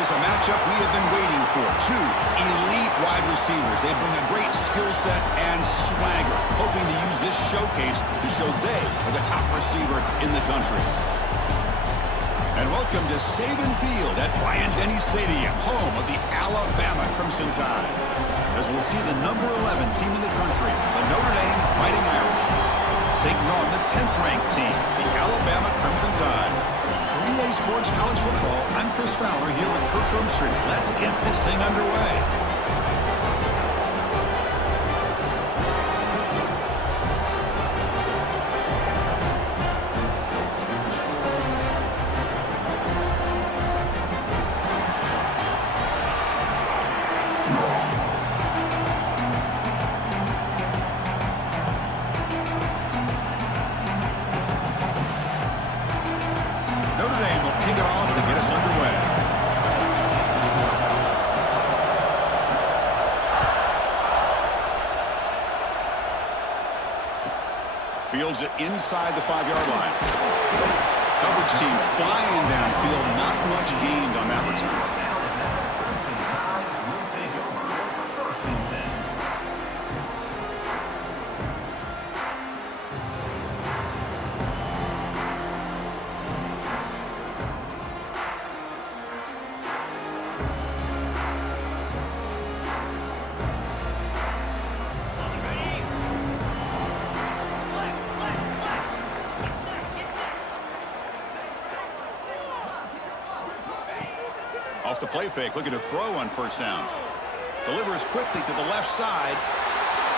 is a matchup we have been waiting for. Two elite wide receivers. They bring a great skill set and swagger, hoping to use this showcase to show they are the top receiver in the country. And welcome to Saban Field at Bryant-Denny Stadium, home of the Alabama Crimson Tide. As we'll see the number 11 team in the country, the Notre Dame Fighting Irish, taking on the 10th-ranked team, the Alabama Crimson Tide. For EA Sports College Football, I'm Chris Fowler here with Kirk Herbstreit. Let's get this thing underway. Fields it inside the 5-yard line. Coverage team flying downfield. Not much gained on that return. Off the play fake, looking to throw on first down. Delivers quickly to the left side.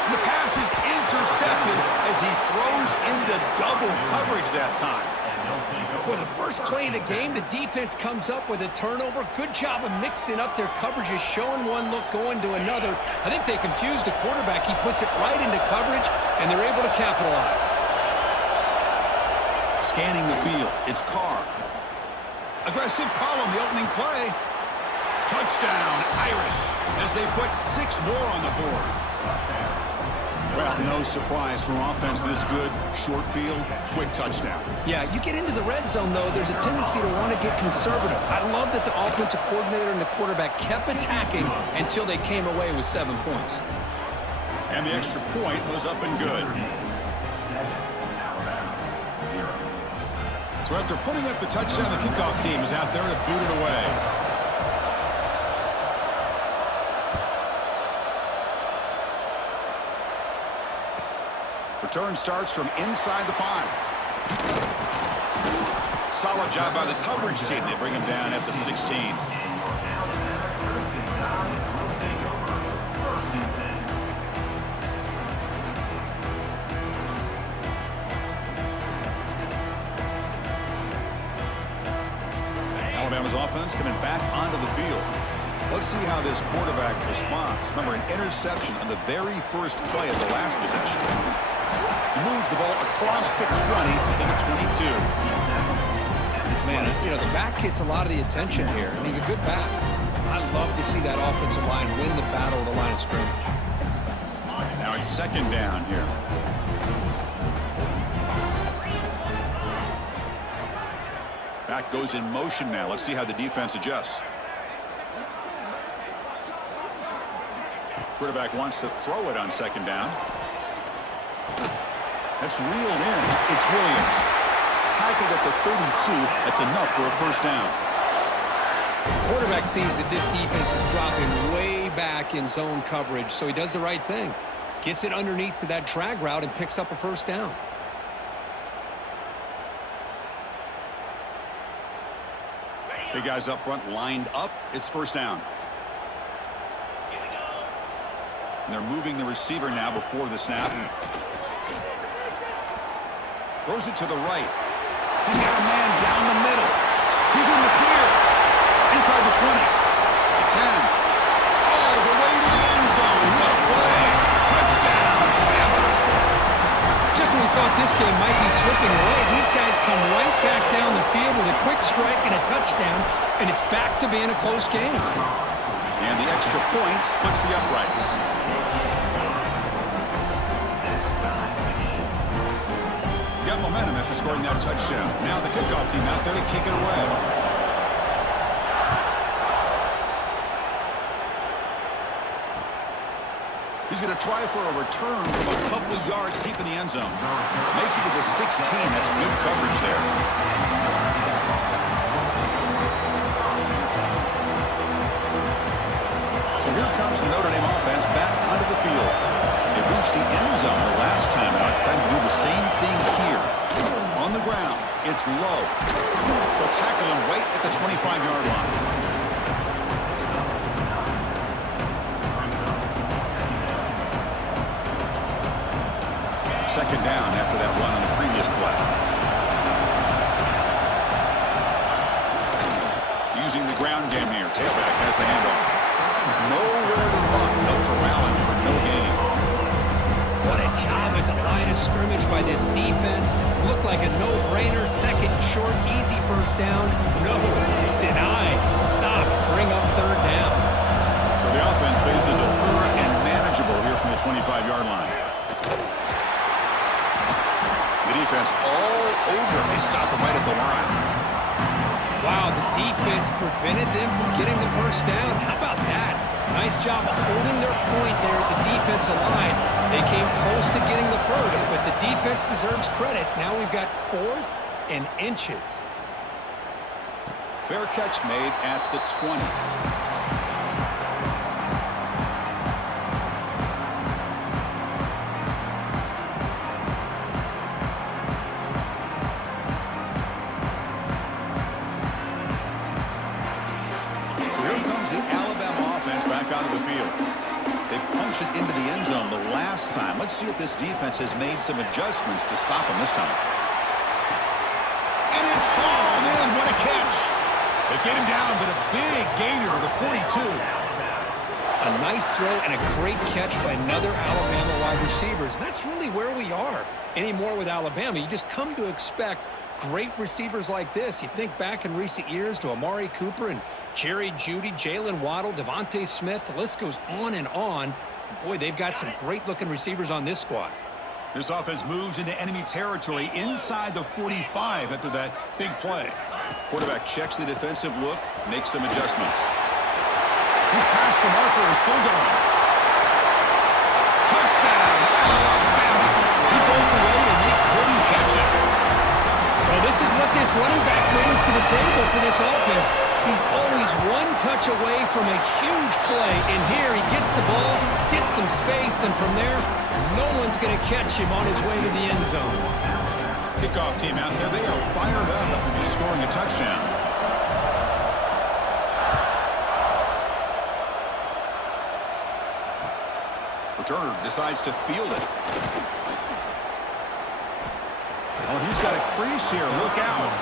And the pass is intercepted as he throws into double coverage that time. For the first play of the game, the defense comes up with a turnover. Good job of mixing up their coverages, showing one look, going to another. I think they confused the quarterback. He puts it right into coverage, and they're able to capitalize. Scanning the field, it's Carr. Aggressive call on the opening play. Touchdown, Irish, as they put 6 more on the board. Well, no surprise from offense this good. Short field, quick touchdown. Yeah, you get into the red zone, though, there's a tendency to want to get conservative. I love that the offensive coordinator and the quarterback kept attacking until they came away with 7 points. And the extra point was up and good. So after putting up the touchdown, the kickoff team is out there to boot it away. Return starts from inside the 5. Solid job by the coverage team. They bring him down at the 16. Alabama's offense coming back onto the field. Let's see how this quarterback responds. Remember, an interception on the very first play of the last possession. He moves the ball across the 20 to the 22. Man, you know, the back gets a lot of the attention here, and he's a good back. I love to see that offensive line win the battle at the line of scrimmage. Now it's second down here. Back goes in motion now. Let's see how the defense adjusts. Quarterback wants to throw it on second down. That's reeled in. It's Williams. Tackled at the 32. That's enough for a first down. The quarterback sees that this defense is dropping way back in zone coverage, so he does the right thing. Gets it underneath to that drag route and picks up a first down. Big guys up front lined up. It's first down. And they're moving the receiver now before the snap. Throws it to the right. He's got a man down the middle. He's in the clear. Inside the 20. The 10. All the way to the end zone. What a play. Touchdown. Just when we thought this game might be slipping away, these guys come right back down the field with a quick strike and a touchdown, and it's back to being a close game. And the extra point splits the uprights. Got momentum after scoring that touchdown. Now the kickoff team out there to kick it away. He's going to try for a return from a couple of yards deep in the end zone. Makes it to the 16. That's good coverage there. So here comes the Notre Dame offense back onto the field. They reached the end zone the last time out. Trying to do the same thing here. On the ground, it's low. They'll tackle him right at the 25-yard line. Second down after that run on the previous play. Using the ground game here. Tailback has the handoff. Nowhere to run. No corralling for no gain. What a job at the line of scrimmage by this defense. Looked like a no-brainer. Second short, easy first down. No, denied. Stop. Bring up third down. So the offense faces a third and manageable here from the 25-yard line. The defense all over. They stop him right at the line. Wow, the defense prevented them from getting the first down. How about that? Nice job of holding their point there at the defensive line. They came close to getting the first, but the defense deserves credit. Now we've got 4th and inches. Fair catch made at the 20. Into the end zone the last time. Let's see if this defense has made some adjustments to stop him this time. And it's hauled in. What a catch. They get him down, but a big gainer to the 42. A nice throw and a great catch by another Alabama wide receivers. And that's really where we are anymore with Alabama. You just come to expect great receivers like this. You think back in recent years to Amari Cooper and Jerry Jeudy, Jalen Waddle, Devontae Smith. The list goes on and on. Boy, they've got some great-looking receivers on this squad. This offense moves into enemy territory inside the 45 after that big play. Quarterback checks the defensive look, makes some adjustments. He's past the marker and still going. Touchdown, Alabama. He broke away and they couldn't catch it. Well, this is what this running back brings to the table for this offense. He's always one touch away from a huge play. And here he gets the ball, gets some space, and from there, no one's going to catch him on his way to the end zone. Kickoff team out there. They are fired up after just scoring a touchdown. Returner decides to field it. Oh, he's got a crease here. Look out.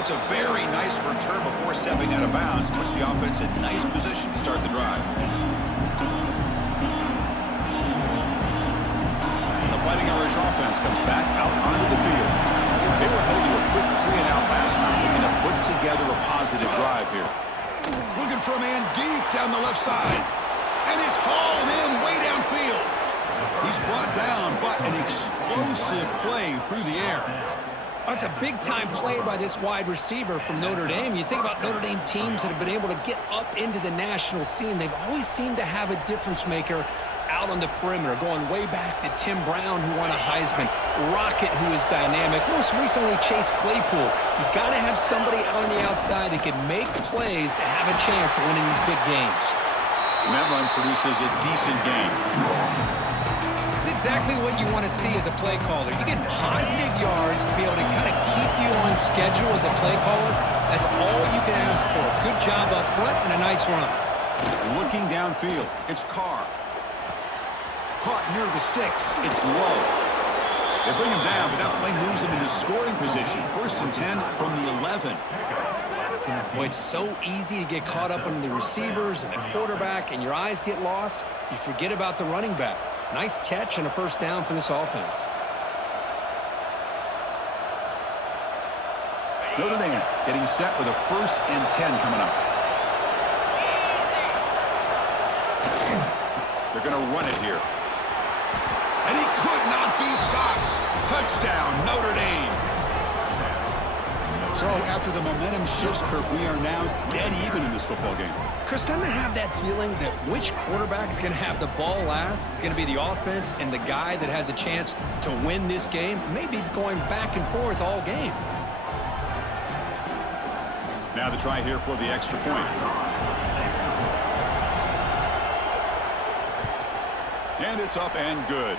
It's a very nice return before stepping out of bounds. Puts the offense in nice position to start the drive. The Fighting Irish offense comes back out onto the field. They were held to a quick 3-and-out last time, looking to put together a positive drive here. Looking for a man deep down the left side. And it's hauled in way downfield. He's brought down, but an explosive play through the air. That's a big-time play by this wide receiver from Notre Dame. You think about Notre Dame teams that have been able to get up into the national scene. They've always seemed to have a difference maker out on the perimeter, going way back to Tim Brown, who won a Heisman, Rocket, who is dynamic, most recently Chase Claypool. You got to have somebody out on the outside that can make plays to have a chance of winning these big games. And that run produces a decent game. It's exactly what you want to see as a play caller. You get positive yards to be able to kind of keep you on schedule as a play caller. That's all you can ask for. Good job up front and a nice run. Looking downfield, it's Carr. Caught near the sticks, it's low. They bring him down, but that play moves him into scoring position. 1st and 10 from the 11. Boy, it's so easy to get caught up on the receivers and the quarterback, and your eyes get lost. You forget about the running back. Nice catch and a first down for this offense. Notre Dame getting set with a 1st and 10 coming up. They're going to run it here. And he could not be stopped. Touchdown, Notre Dame. So after the momentum shifts, Kirk, we are now dead even in this football game. Chris, doesn't it have that feeling that which quarterback's going to have the ball last? It's going to be the offense, and the guy that has a chance to win this game may be going back and forth all game. Now the try here for the extra point. And it's up and good.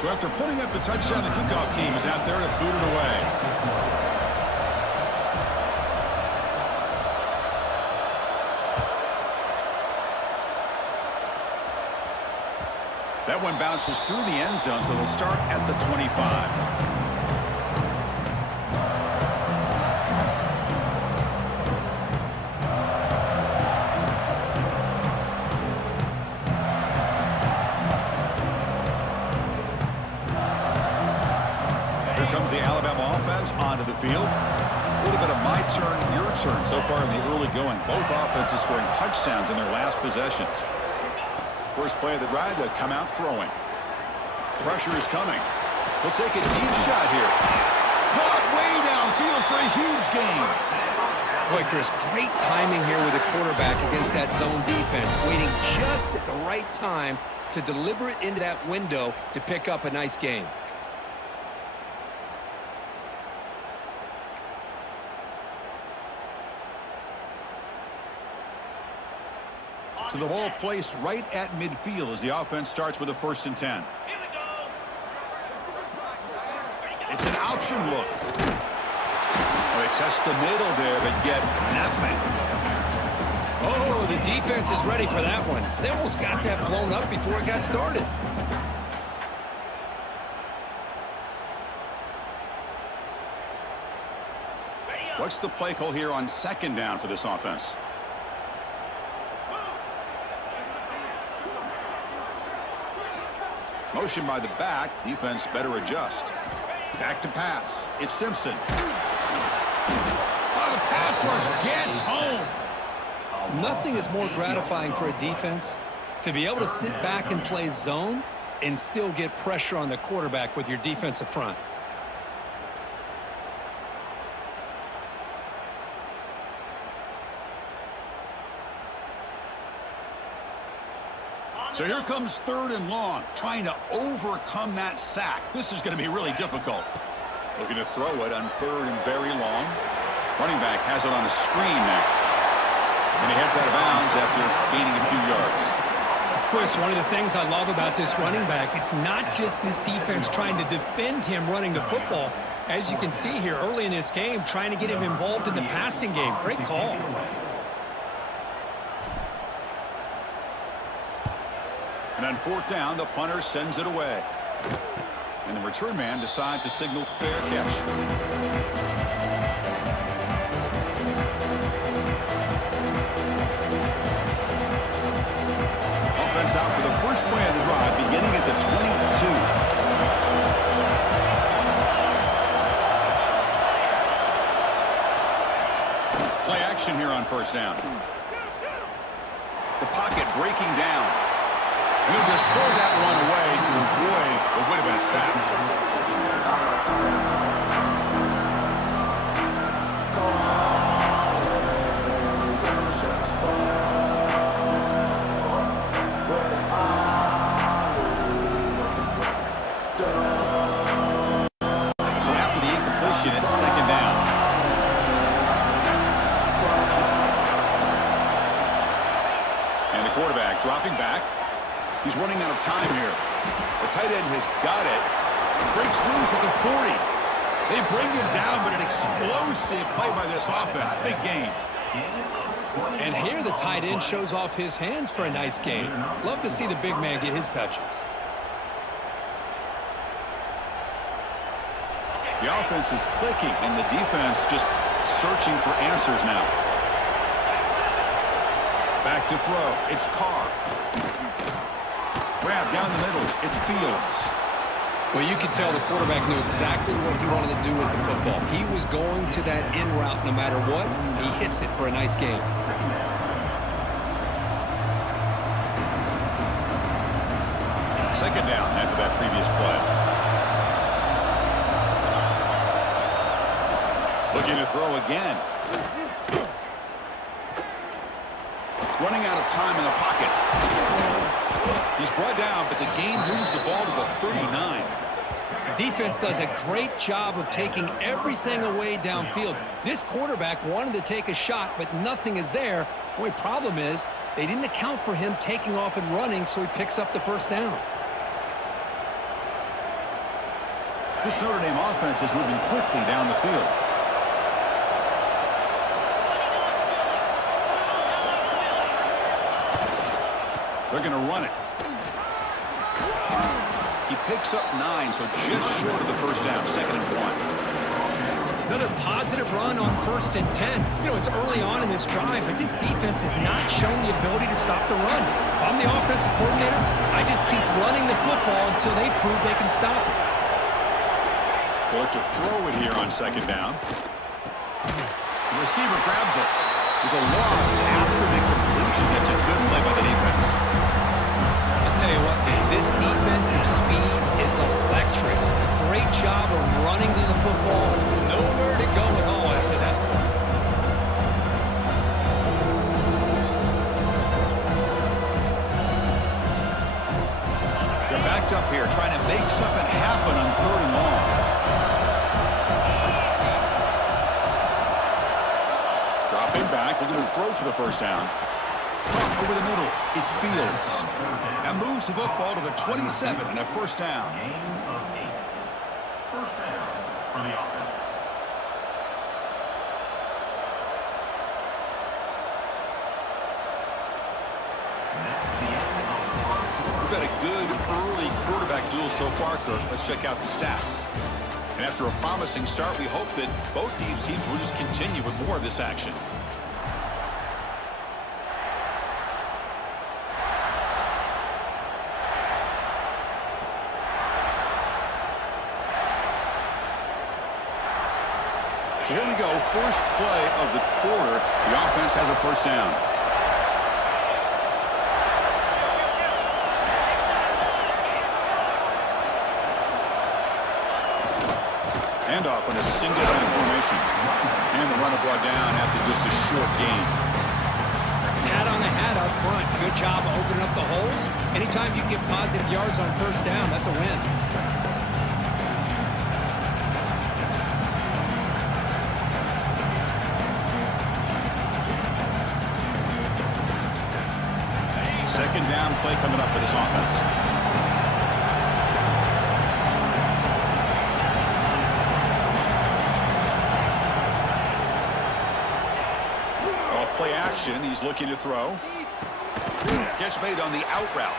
So after putting up the touchdown, the kickoff team is out there to boot it away. That one bounces through the end zone, so they'll start at the 25. The Alabama offense onto the field. A little bit of my turn, your turn so far in the early going. Both offenses scoring touchdowns in their last possessions. First play of the drive, they'll come out throwing. Pressure is coming. He'll take a deep shot here. Caught way downfield for a huge gain. Boy, Chris, great timing here with the quarterback against that zone defense, waiting just at the right time to deliver it into that window to pick up a nice gain. So the ball placed right at midfield as the offense starts with a 1st and 10. It's an option look. Well, they test the middle there, but get nothing. Oh, the defense is ready for that one. They almost got that blown up before it got started. What's the play call here on 2nd down for this offense? Motion by the back. Defense better adjust. Back to pass. It's Simpson. Oh, the pass rush gets home. Nothing is more gratifying for a defense to be able to sit back and play zone and still get pressure on the quarterback with your defensive front. So here comes 3rd and long, trying to overcome that sack. This is going to be really difficult. Looking to throw it on 3rd and very long. Running back has it on a screen now. And he heads out of bounds after gaining a few yards. Chris, one of the things I love about this running back, it's not just this defense trying to defend him running the football. As you can see here early in this game, trying to get him involved in the passing game. Great call. And on 4th down, the punter sends it away. And the return man decides to signal fair catch. Offense out for the first play of the drive, beginning at the 22. Play action here on 1st down. The pocket breaking down. He'll just throw that one away to avoid what would have been a sack. So after the incompletion, it's 2nd down. And the quarterback dropping back. He's running out of time here. The tight end has got it. Breaks loose at the 40. They bring him down, but an explosive play by this offense. Big gain. And here the tight end shows off his hands for a nice gain. Love to see the big man get his touches. The offense is clicking, and the defense just searching for answers now. Back to throw. It's Carr. Grab down the middle. It's Fields. Well, you could tell the quarterback knew exactly what he wanted to do with the football. He was going to that in route no matter what. He hits it for a nice gain. Second down after that previous play. Looking to throw again. Running out of time in the pocket. He's brought down, but the gain moves the ball to the 39. Defense does a great job of taking everything away downfield. This quarterback wanted to take a shot, but nothing is there. The only problem is they didn't account for him taking off and running, so he picks up the first down. This Notre Dame offense is moving quickly down the field. They're going to run it. He picks up 9, so just short of the first down. 2nd and 1. Another positive run on 1st and 10. You know, it's early on in this drive, but this defense has not shown the ability to stop the run. If I'm the offensive coordinator, I just keep running the football until they prove they can stop it. They'll look to throw it here on 2nd down. The receiver grabs it. There's a loss after the completion. It's a good play by the defense. I'll tell you what, man, this defensive speed is electric. Great job of running to the football. Nowhere to go at all after that point. They're backed up here, trying to make something happen on 3rd and long. Dropping back, looking to throw for the first down. Caught over the middle. It's Fields. Now moves the football to the 27 and a first down. First down for the offense. We've had a good early quarterback duel so far, Kirk. Let's check out the stats. And after a promising start, we hope that both these teams will just continue with more of this action. So here we go, first play of the quarter. The offense has a first down. Handoff in a single back formation. And the runner brought down after just a short gain. Hat on the hat up front. Good job of opening up the holes. Anytime you get positive yards on first down, that's a win. Second down play coming up for this offense. Off play action, he's looking to throw. Catch made on the out route.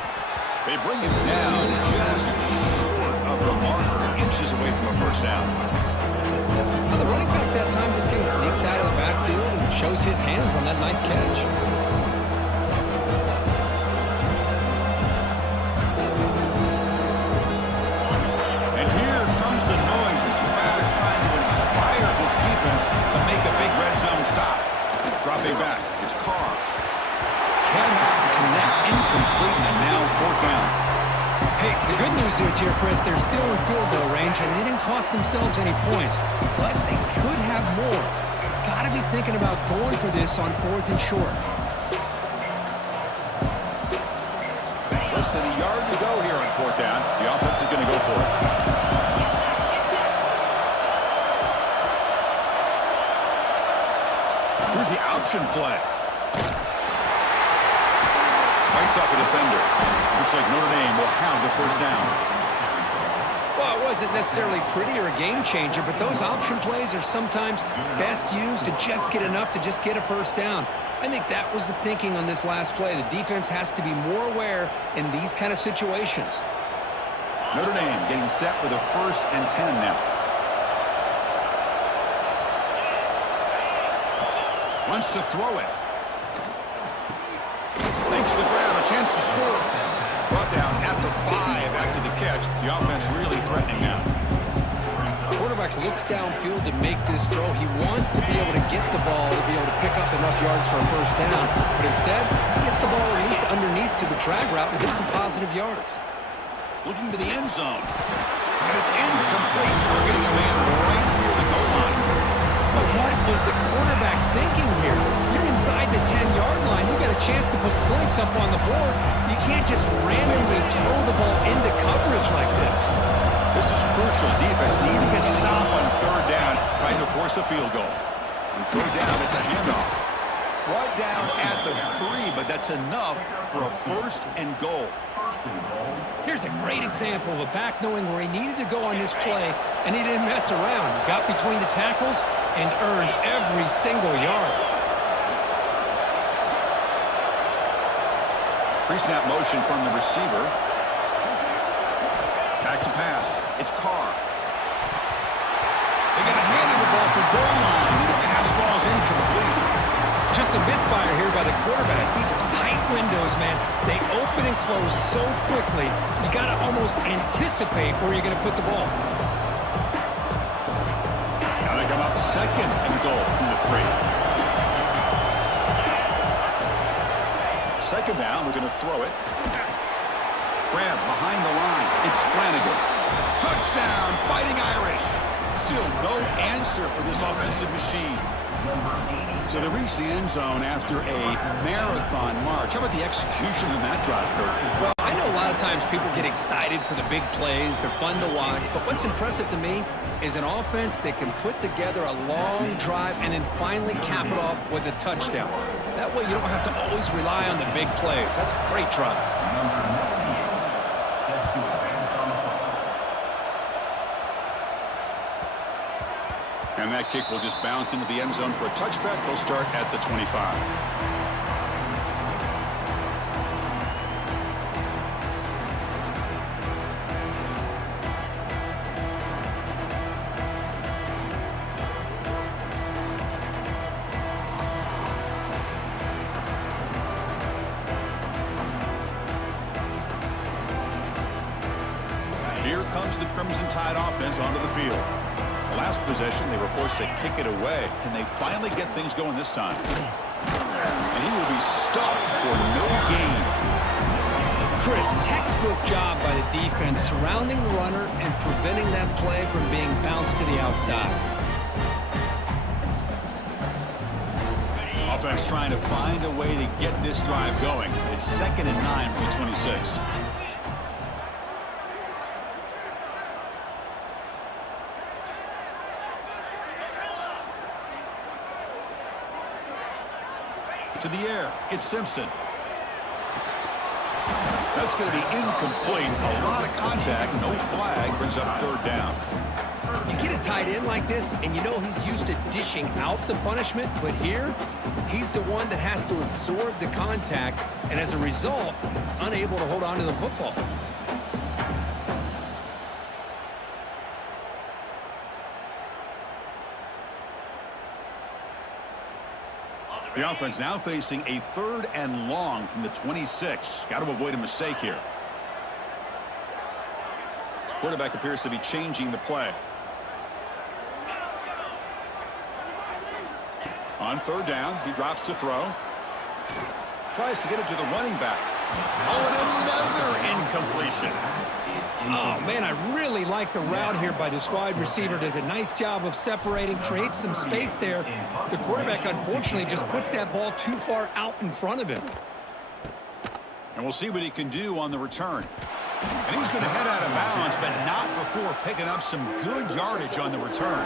They bring him down just short of the marker, inches away from a first down. Now the running back that time just kind of sneaks out of the backfield and shows his hands on that nice catch. The noise. This crowd is trying to inspire this defense to make a big red zone stop. Dropping back. It's Carr. Cannot connect. Incomplete, and now 4th down. Hey, the good news is here, Chris, they're still in field goal range, and they didn't cost themselves any points. But they could have more. They've got to be thinking about going for this on 4th and short. Less than a yard to go here on 4th down. The offense is going to go for it. Here's the option play. Fights off a defender. Looks like Notre Dame will have the first down. Well, it wasn't necessarily pretty or a game changer, but those option plays are sometimes best used to just get enough to just get a first down. I think that was the thinking on this last play. The defense has to be more aware in these kind of situations. Notre Dame getting set with a 1st and 10 now. Wants to throw it. Takes the grab, a chance to score. Brought down at the 5 after the catch. The offense really threatening now. The quarterback looks downfield to make this throw. He wants to be able to get the ball to be able to pick up enough yards for a first down. But instead, he gets the ball released underneath to the drag route and gets some positive yards. looking to the end zone. And it's incomplete, targeting a man right near the goal line. But what was the quarterback thinking here? You're inside the 10-yard line. You got a chance to put points up on the board. You can't just randomly throw the ball into coverage like this. This is crucial. Defense needing a stop on third down, trying to force a field goal. And third down is a handoff. Brought down at the 3, but that's enough for a first and goal. Here's a great example of a back knowing where he needed to go on this play, and he didn't mess around. He got between the tackles and earned every single yard. Pre-snap motion from the receiver. Back to pass. It's Carr. They got a hand in the ball at the goal line, and the pass ball is incomplete. Just a misfire here by the quarterback. These are tight windows, man. They open and close so quickly, you got to almost anticipate where you're going to put the ball. Now they come up second and goal from the 3. Second down, we're going to throw it. Grab behind the line. It's Flanagan. Touchdown, Fighting Irish. Still no answer for this offensive machine. So they reach the end zone after a marathon march. How about the execution in that drive, Kurt? Well, I know a lot of times people get excited for the big plays. They're fun to watch. But what's impressive to me is an offense that can put together a long drive and then finally cap it off with a touchdown. That way you don't have to always rely on the big plays. That's a great drive. And that kick will just bounce into the end zone for a touchback. They'll start at the 25. Here comes the Crimson Tide offense onto the field. Last possession, they were forced to kick it away. Can they finally get things going this time? And he will be stuffed for no gain. Chris, textbook job by the defense surrounding the runner and preventing that play from being bounced to the outside. Offense trying to find a way to get this drive going. It's 2nd and 9 from the 26. To the air, it's Simpson. That's going to be incomplete. A lot of contact, no flag, brings up third down. You get a tight end like this, and you know he's used to dishing out the punishment, but here, he's the one that has to absorb the contact, and as a result, he's unable to hold on to the football. The offense now facing a 3rd and long from the 26. Got to avoid a mistake here. Quarterback appears to be changing the play. On 3rd down, he drops to throw. Tries to get it to the running back. Oh, and another incompletion. Oh, man, I really like the route here by this wide receiver. Does a nice job of separating, creates some space there. The quarterback, unfortunately, just puts that ball too far out in front of him. And we'll see what he can do on the return. And he's going to head out of bounds, but not before picking up some good yardage on the return.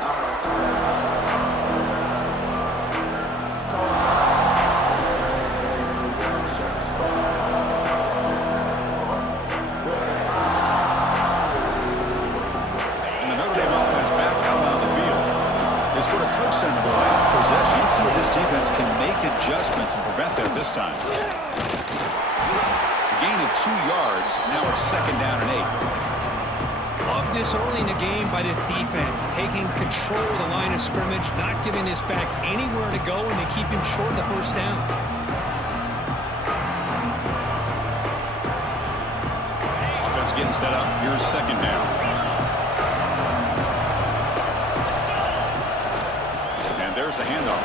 For a touchdown in the last possession. Let's see if this defense can make adjustments and prevent that this time. A gain of 2 yards. Now it's 2nd down and 8. Love this early in the game by this defense, taking control of the line of scrimmage, not giving this back anywhere to go, and they keep him short of the 1st down. Offense getting set up. Here's 2nd down. There's the handoff.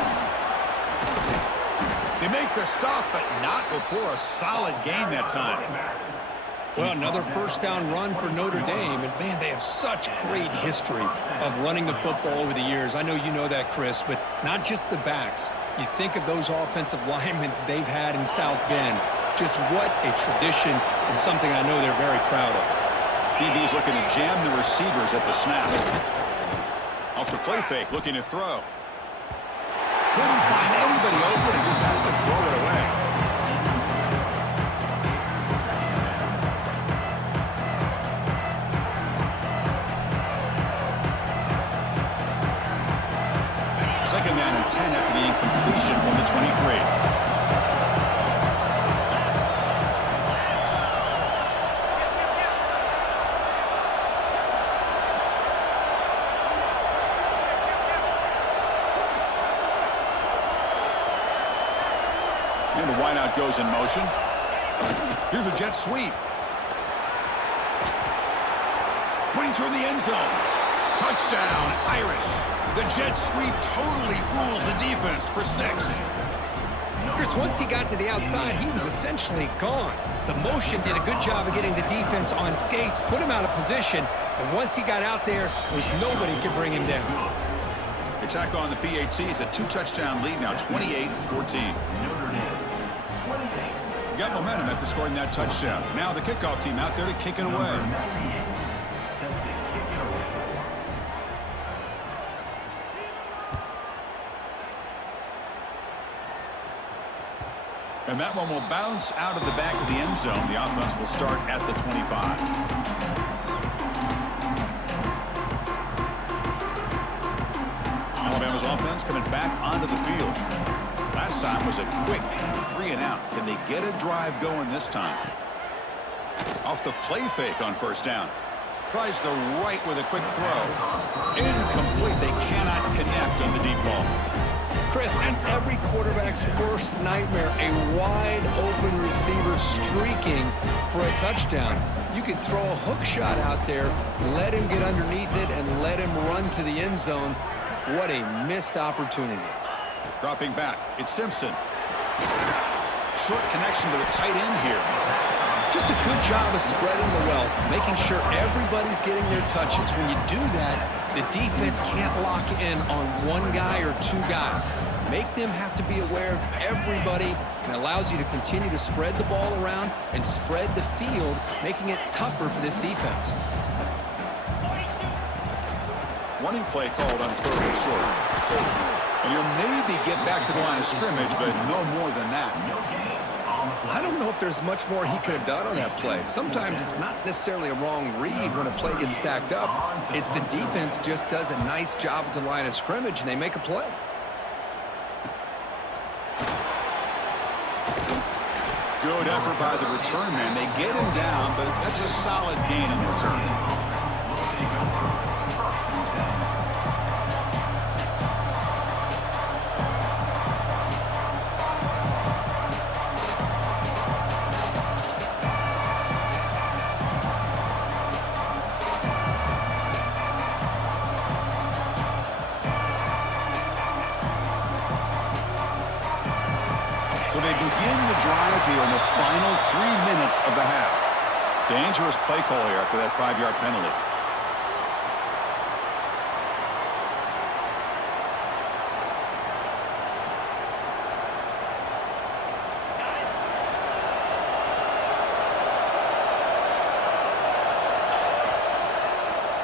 They make the stop, but not before a solid gain that time. Well, another first down run for Notre Dame. And, man, they have such great history of running the football over the years. I know you know that, Chris, but not just the backs. You think of those offensive linemen they've had in South Bend. Just what a tradition and something I know they're very proud of. DB's looking to jam the receivers at the snap. Off the play fake, looking to throw. Couldn't find anybody open and just has to throw it away. Second down and 10 after the incompletion from the 23. And the wideout goes in motion. Here's a jet sweep. Putting toward the end zone. Touchdown, Irish. The jet sweep totally fools the defense for 6. Chris, once he got to the outside, he was essentially gone. The motion did a good job of getting the defense on skates, put him out of position, and once he got out there was nobody could bring him down. Attack on the PAT. It's a 2-touchdown lead now, 28-14. Got momentum after scoring that touchdown. Now the kickoff team out there to kick it away. And that one will bounce out of the back of the end zone. The offense will start at the 25. Alabama's offense coming back onto the field. Last time was a quick 3-and-out. Can they get a drive going this time? Off the play fake on first down. Tries the right with a quick throw. Incomplete. They cannot connect on the deep ball. Chris, that's every quarterback's worst nightmare. A wide open receiver streaking for a touchdown. You could throw a hook shot out there, let him get underneath it, and let him run to the end zone. What a missed opportunity. Dropping back, it's Simpson. Short connection to the tight end here. Just a good job of spreading the wealth, making sure everybody's getting their touches. When you do that, the defense can't lock in on one guy or two guys. Make them have to be aware of everybody, and allows you to continue to spread the ball around and spread the field, making it tougher for this defense. Running play called on 3rd and short. And you'll maybe get back to the line of scrimmage, but no more than that. I don't know if there's much more he could have done on that play. Sometimes it's not necessarily a wrong read when a play gets stacked up. It's the defense just does a nice job at the line of scrimmage, and they make a play. Good effort by the return man. They get him down, but that's a solid gain in the return. So they begin the drive here in the final 3 minutes of the half. Dangerous play call here after that 5-yard penalty.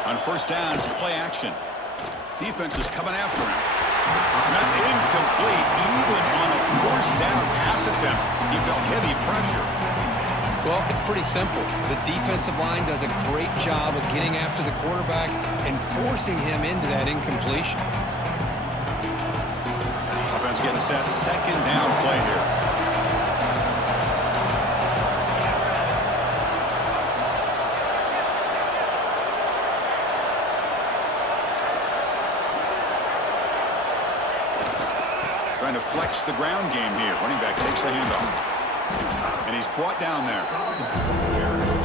On first down, it's play action. Defense is coming after him. And that's incomplete. Even on a first down pass attempt, he felt heavy pressure. Well, it's pretty simple. The defensive line does a great job of getting after the quarterback and forcing him into that incompletion. Offense getting set. Second down play here. Trying to flex the ground game here. Running back takes the handoff. And he's brought down there.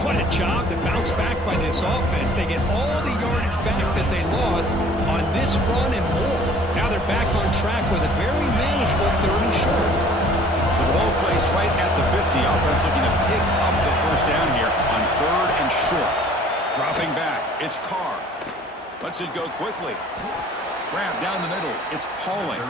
What a job to bounce back by this offense. They get all the yardage back that they lost on this run and more. Now they're back on track with a very manageable 3rd and short. So the ball placed right at the 50. Offense looking to pick up the first down here on 3rd and short. Dropping back, it's Carr. Lets it go quickly. Grab down the middle, it's Pauling.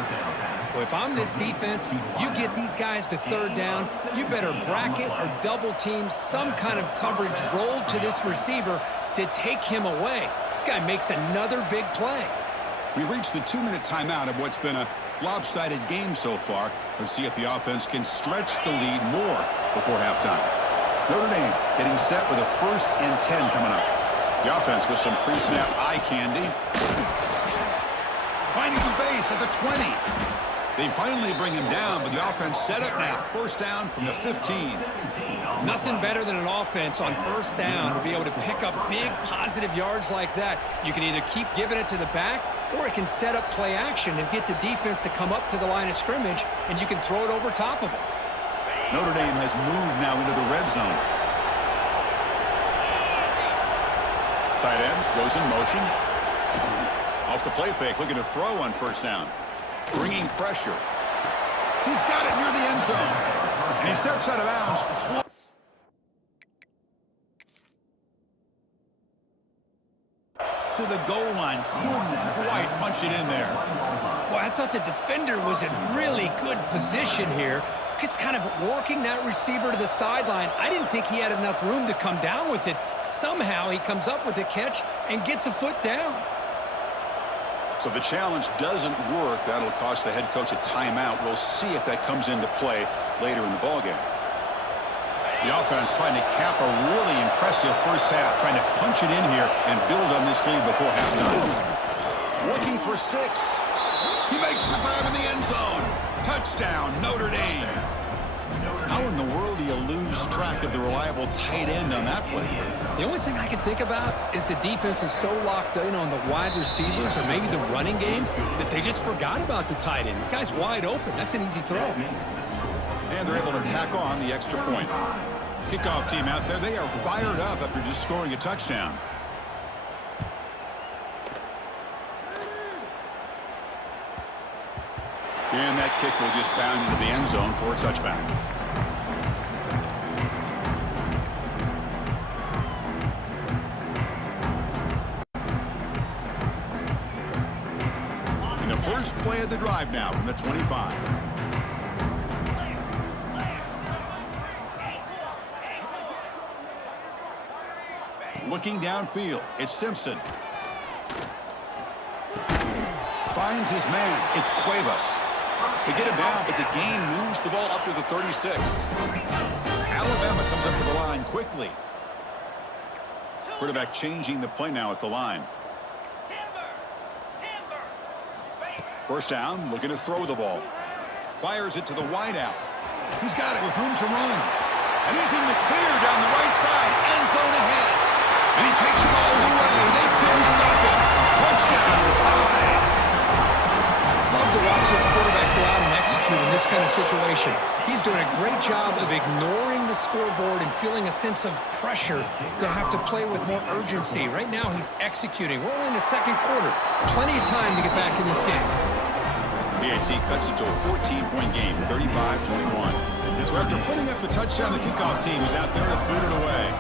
Well, if I'm this defense, you get these guys to 3rd down, you better bracket or double team some kind of coverage roll to this receiver to take him away. This guy makes another big play. We've reached the 2-minute timeout of what's been a lopsided game so far. Let's see if the offense can stretch the lead more before halftime. Notre Dame getting set with a 1st and 10 coming up. The offense with some pre-snap eye candy. Finding space at the 20. They finally bring him down, but the offense set up now. 1st down from the 15. Nothing better than an offense on 1st down to be able to pick up big positive yards like that. You can either keep giving it to the back, or it can set up play action and get the defense to come up to the line of scrimmage, and you can throw it over top of them. Notre Dame has moved now into the red zone. Tight end goes in motion. Off the play fake, looking to throw on 1st down. Bringing pressure. He's got it near the end zone. And he steps out of bounds. To the goal line. Couldn't quite punch it in there. Boy, I thought the defender was in really good position here. Just kind of working that receiver to the sideline. I didn't think he had enough room to come down with it. Somehow he comes up with the catch and gets a foot down. So the challenge doesn't work. That'll cost the head coach a timeout. We'll see if that comes into play later in the ballgame. The offense trying to cap a really impressive 1st half, trying to punch it in here and build on this lead before halftime. Looking for 6. He makes the grab in the end zone. Touchdown, Notre Dame. How in the world do you lose track of the reliable tight end on that play? The only thing I can think about is the defense is so locked in on the wide receivers or maybe the running game that they just forgot about the tight end. The guy's wide open. That's an easy throw. And they're able to tack on the extra point. Kickoff team out there. They are fired up after just scoring a touchdown. And that kick will just bound into the end zone for a touchback. And the first play of the drive now from the 25. Looking downfield, it's Simpson. Finds his man, it's Cuevas. They get him down, but the gain moves the ball up to the 36. Alabama comes up to the line quickly. Quarterback changing the play now at the line. 1st down, looking to throw the ball. Fires it to the wideout. He's got it with room to run. And he's in the clear down the right side, end zone ahead. And he takes it all the way. They couldn't stop him. Touchdown, tie. Love to watch this quarterback go out and execute in this kind of situation. He's doing a great job of ignoring the scoreboard and feeling a sense of pressure to have to play with more urgency. Right now, he's executing. We're only in the 2nd quarter. Plenty of time to get back in this game. BAT cuts it to a 14-point game, 35-21. So after putting up the touchdown, the kickoff team is out there to boot it away.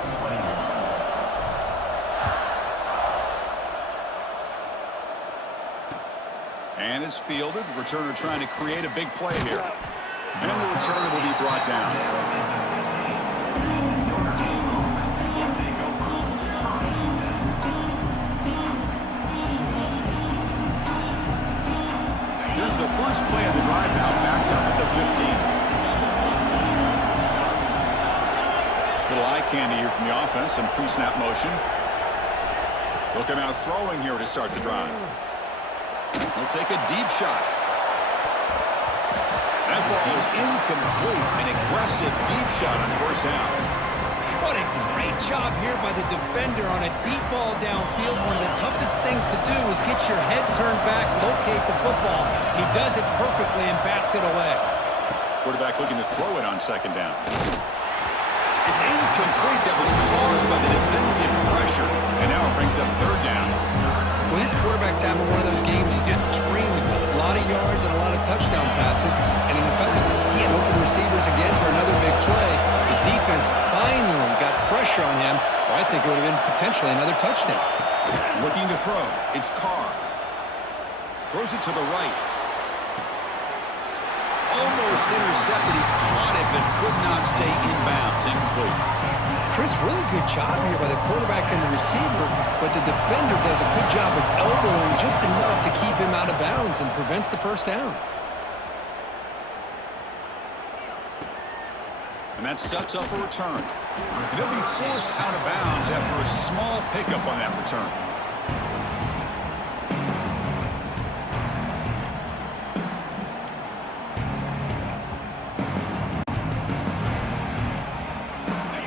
And it's fielded. Returner trying to create a big play here. And the returner will be brought down. Here's the first play of the drive now, backed up at the 15. Little eye candy here from the offense, some pre-snap motion. Looking out throwing here to start the drive. He'll take a deep shot. That ball is incomplete. An aggressive deep shot on 1st down. What a great job here by the defender on a deep ball downfield. One of the toughest things to do is get your head turned back, locate the football. He does it perfectly and bats it away. Quarterback looking to throw it on 2nd down. It's incomplete. That was caused by the defensive pressure. And now it brings up 3rd down. When this quarterback's having one of those games, you just dream of a lot of yards and a lot of touchdown passes. And in fact, he had open receivers again for another big play. The defense finally got pressure on him, or I think it would have been potentially another touchdown. Looking to throw. It's Carr. Throws it to the right. Almost intercepted. He caught it, but could not stay in bounds. Incomplete. Chris, really good job here by the quarterback and the receiver, but the defender does a good job of elbowing just enough to keep him out of bounds and prevents the first down. And that sets up a return. They'll be forced out of bounds after a small pickup on that return.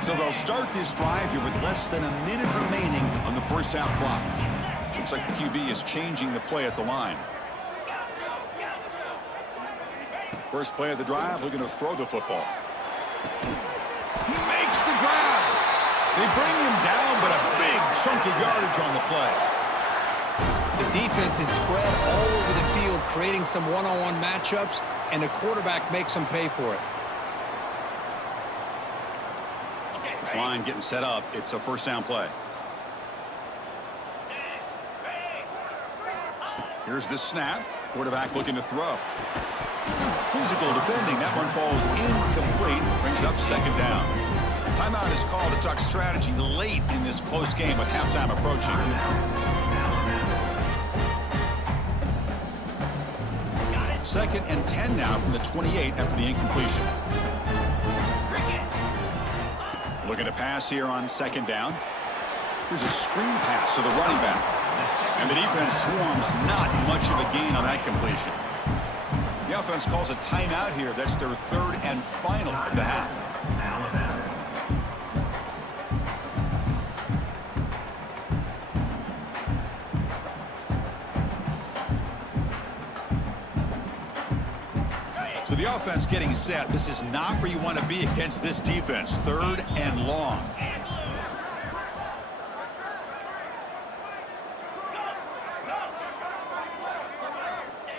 So they'll start this drive here with less than a minute remaining on the first half clock. Looks like the QB is changing the play at the line. First play of the drive, looking to throw the football. He makes the grab. They bring him down, but a big chunky yardage on the play. The defense is spread all over the field, creating some one-on-one matchups, and the quarterback makes them pay for it. This line getting set up. It's a first down play. Here's the snap. Quarterback looking to throw. Physical defending. That one falls incomplete. Brings up second down. Timeout is called to talk strategy late in this close game with halftime approaching. Second and 10 now from the 28 after the incompletion. Looking to pass here on second down. Here's a screen pass to the running back. And the defense swarms, not much of a gain on that completion. The offense calls a timeout here. That's their third and final of the half. So the offense getting set. This is not where you want to be against this defense. Third and long.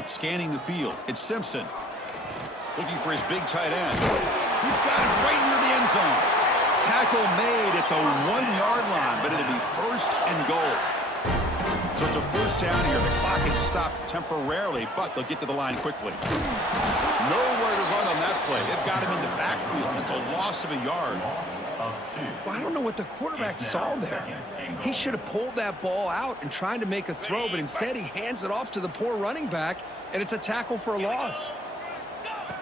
Scanning the field. It's Simpson. Looking for his big tight end. He's got it right near the end zone. Tackle made at the 1-yard line, but it'll be first and goal. So it's a first down here. The clock is stopped temporarily, but they'll get to the line quickly. Nowhere to run on that play. They've got him in the backfield. It's a loss of a yard. Well, I don't know what the quarterback saw there. He should have pulled that ball out and tried to make a throw, but instead he hands it off to the poor running back, and it's a tackle for a loss.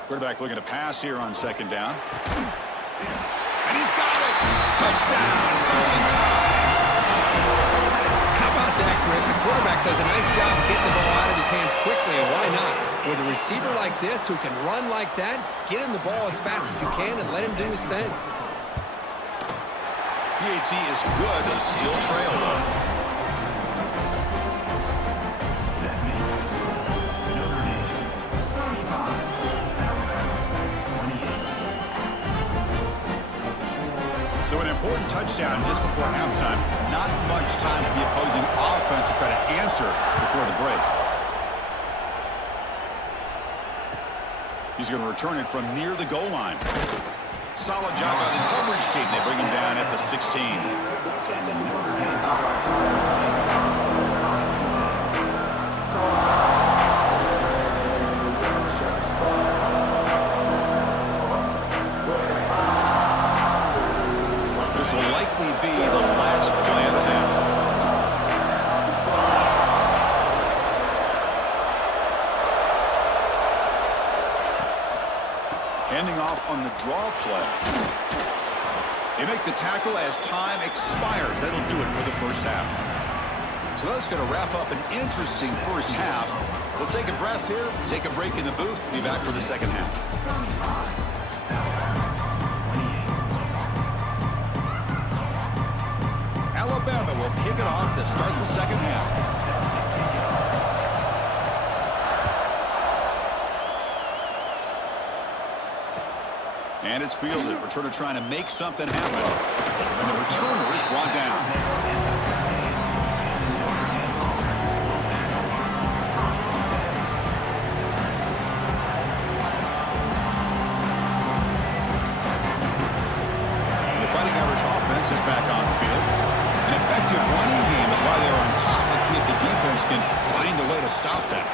Quarterback looking to pass here on second down. And he's got it. Touchdown. Crimson Tide. How about that, Chris? The quarterback does a nice job getting the ball out of his hands quickly, and why not? With a receiver like this who can run like that, get him the ball as fast as you can and let him do his thing. PHC is good. They still trail, though. So an important touchdown just before halftime. Not much time for the opposing offense to try to answer before the break. He's going to return it from near the goal line. Solid job by the coverage team. They bring him down at the 16. This will likely be the last play of the half. Handing off on the draw play. They make the tackle as time expires. That'll do it for the first half. So that's going to wrap up an interesting first half. We'll take a breath here, take a break in the booth, be back for the second half. Alabama will kick it off to start the second half. And it's fielded. Returner trying to make something happen. And the returner is brought down. The Fighting Irish offense back on the field. An effective running game is why they're on top. Let's see if the defense can find a way to stop that.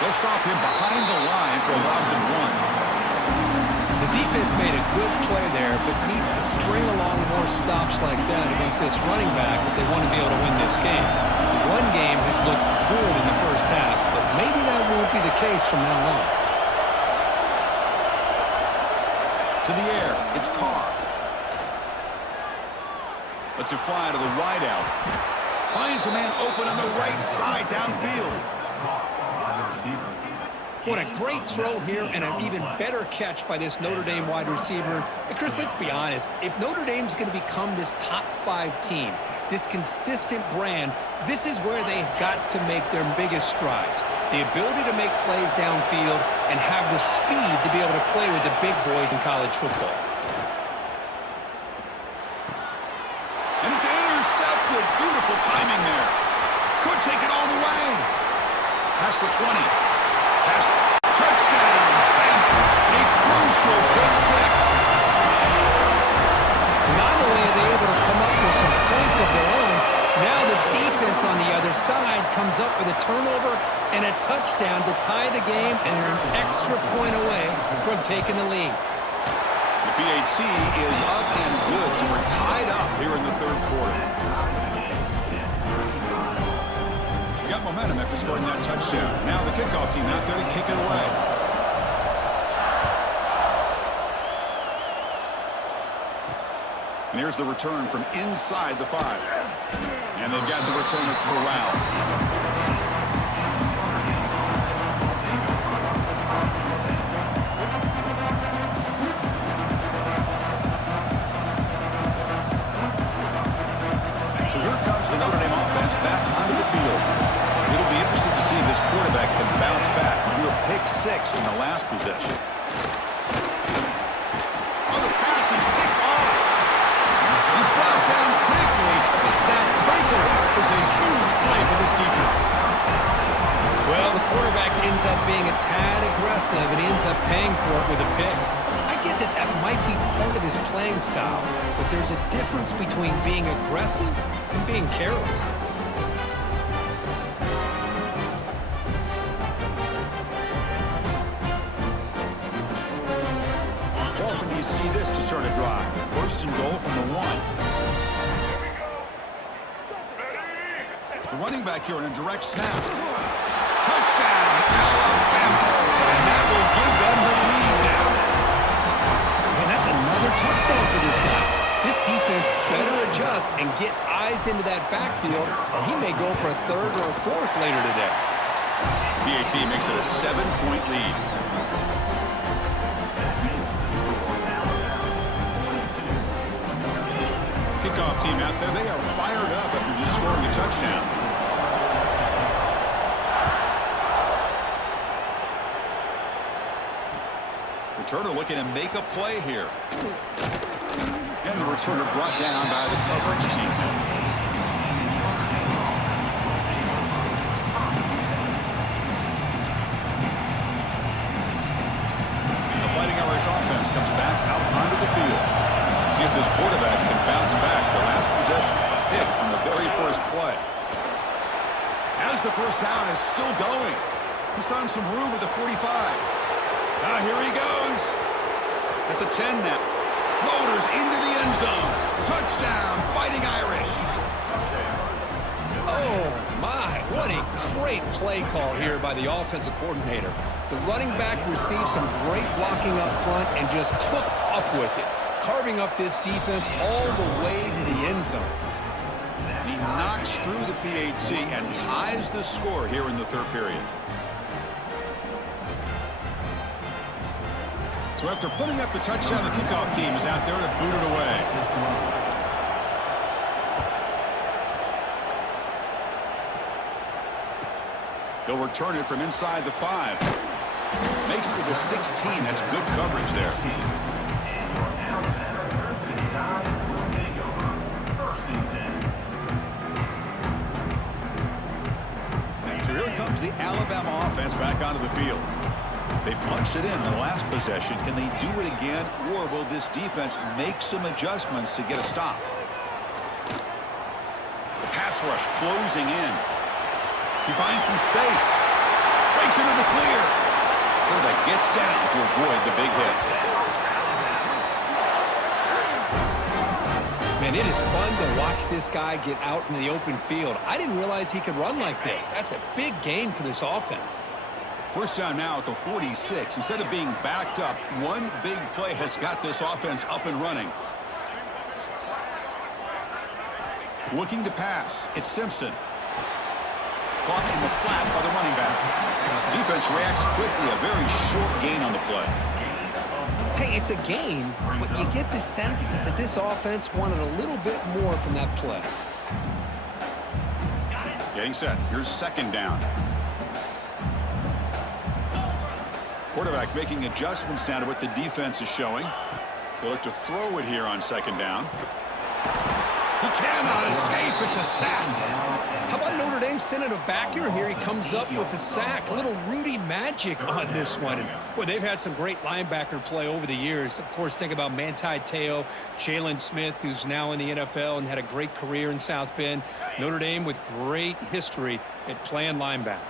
They'll stop him behind the line for a loss of 1. The defense made a good play there, but needs to string along more stops like that against this running back if they want to be able to win this game. The run game has looked good in the first half, but maybe that won't be the case from now on. To the air, it's Carr. Lets it fly to the wideout. Finds a man open on the right side downfield. What a great throw here and an even better catch by this Notre Dame wide receiver. And Chris, let's be honest. If Notre Dame's going to become this top 5 team, this consistent brand, this is where they've got to make their biggest strides. The ability to make plays downfield and have the speed to be able to play with the big boys in college football. And it's intercepted. Beautiful timing there. Could take it all the way. Past the 20. Past touchdown. And a crucial pick 6. Not only are they able to come up with some points of their own, now the defense on the other side comes up with a turnover and a touchdown to tie the game, and they're an extra point away from taking the lead. The PAT is up and good, so we're tied up here in the third quarter. Got momentum after scoring that touchdown. Now the kickoff team out there to kick it away. And here's the return from inside the 5. And they've got the return of Corral. So here comes the Notre Dame offense back onto the field. It'll be interesting to see if this quarterback can bounce back. He threw a pick 6 in the last possession. Oh, the pass is picked off. He's brought down quickly, but that takeaway is a huge play for this defense. Well, the quarterback ends up being a tad aggressive, and he ends up paying for it with a pick. I get that that might be part of his playing style, but there's a difference between being aggressive and being careless. Often do you see this to start a drive? First and goal from the 1. The running back here on a direct snap. Touchdown, Alabama. And that will give them the lead now. And that's another touchdown for this guy. This defense better adjust and get eyes into that backfield, or he may go for a 3rd or a 4th later today. PAT makes it a 7-point lead. Kickoff team out there, they are fired up after just scoring a touchdown. Returner looking to make a play here. And the returner brought down by the coverage team. The Fighting Irish offense comes back out onto the field. See if this quarterback can bounce back. The last possession, a pick on the very first play. As the first down is still going. He's found some room at the 45. Now here he goes. At the 10 now. Motors into the end zone. Touchdown, Fighting Irish. Oh, my. What a great play call here by the offensive coordinator. The running back received some great blocking up front and just took off with it, carving up this defense all the way to the end zone. He knocks through the PAT and ties the score here in the third period. So after putting up the touchdown, the kickoff team is out there to boot it away. He'll return it from inside the 5. Makes it to the 16. That's good coverage there. So here comes the Alabama offense back onto the field. They punched it in the last possession. Can they do it again, or will this defense make some adjustments to get a stop? Pass rush closing in. He finds some space. Breaks into the clear. Quarterback gets down to avoid the big hit. Man, it is fun to watch this guy get out in the open field. I didn't realize he could run like this. That's a big gain for this offense. First down now at the 46. Instead of being backed up, one big play has got this offense up and running. Looking to pass. It's Simpson. Caught in the flat by the running back. Defense reacts quickly. A very short gain on the play. Hey, it's a gain, but you get the sense that this offense wanted a little bit more from that play. Getting set. Here's second down. Quarterback making adjustments now to what the defense is showing. They look to throw it here on second down. He cannot escape. It's a sack. How about Notre Dame sending a backer here? He comes up with the sack. A little Rudy magic on this one. And, boy, they've had some great linebacker play over the years. Of course, think about Manti Te'o, Jalen Smith, who's now in the NFL and had a great career in South Bend. Notre Dame with great history at playing linebacker.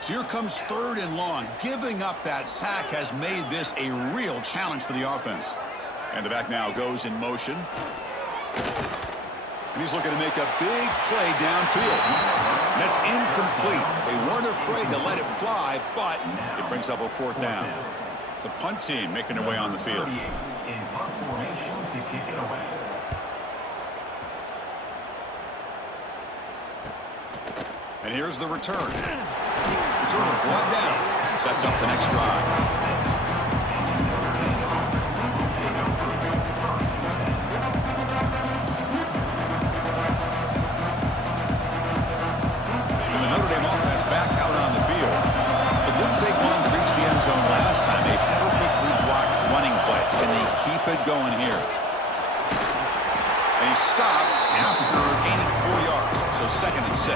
So here comes third and long. Giving up that sack has made this a real challenge for the offense. And the back now goes in motion. And he's looking to make a big play downfield. And that's incomplete. They weren't afraid to let it fly, but it brings up a fourth down. The punt team making their way on the field. In punt formation to kick it away. And here's the return. Returner brought down. Sets up the next drive. Last time, a perfectly blocked running play. Can they keep it going here? And he stopped after gaining 4 yards, so second and 6.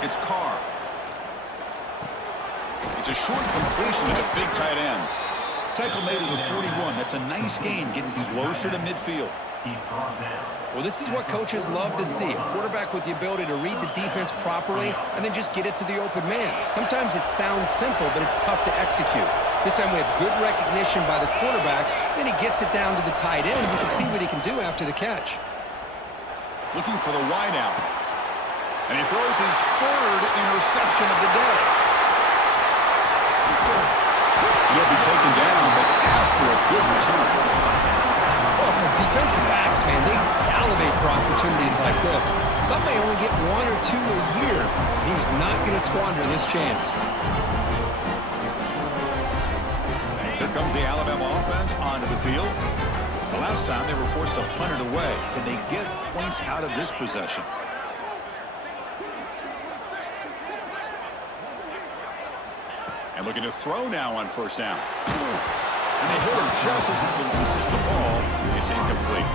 It's Carr. It's a short completion to the big tight end. Tackle made to the 41. That's a nice gain, getting closer to midfield. Well, this is what coaches love to see. A quarterback with the ability to read the defense properly and then just get it to the open man. Sometimes it sounds simple, but it's tough to execute. This time we have good recognition by the quarterback. Then he gets it down to the tight end. You can see what he can do after the catch. Looking for the wide out. And he throws his third interception of the day. He'll be taken down, but after a good return. Well, for defensive backs, man, they salivate for opportunities like this. Some may only get 1 or 2 a year. He was not going to squander this chance. Here comes the Alabama offense onto the field. The last time they were forced to punt it away. Can they get points out of this possession? And looking to throw now on first down. And they hit him just as he releases the ball. It's incomplete.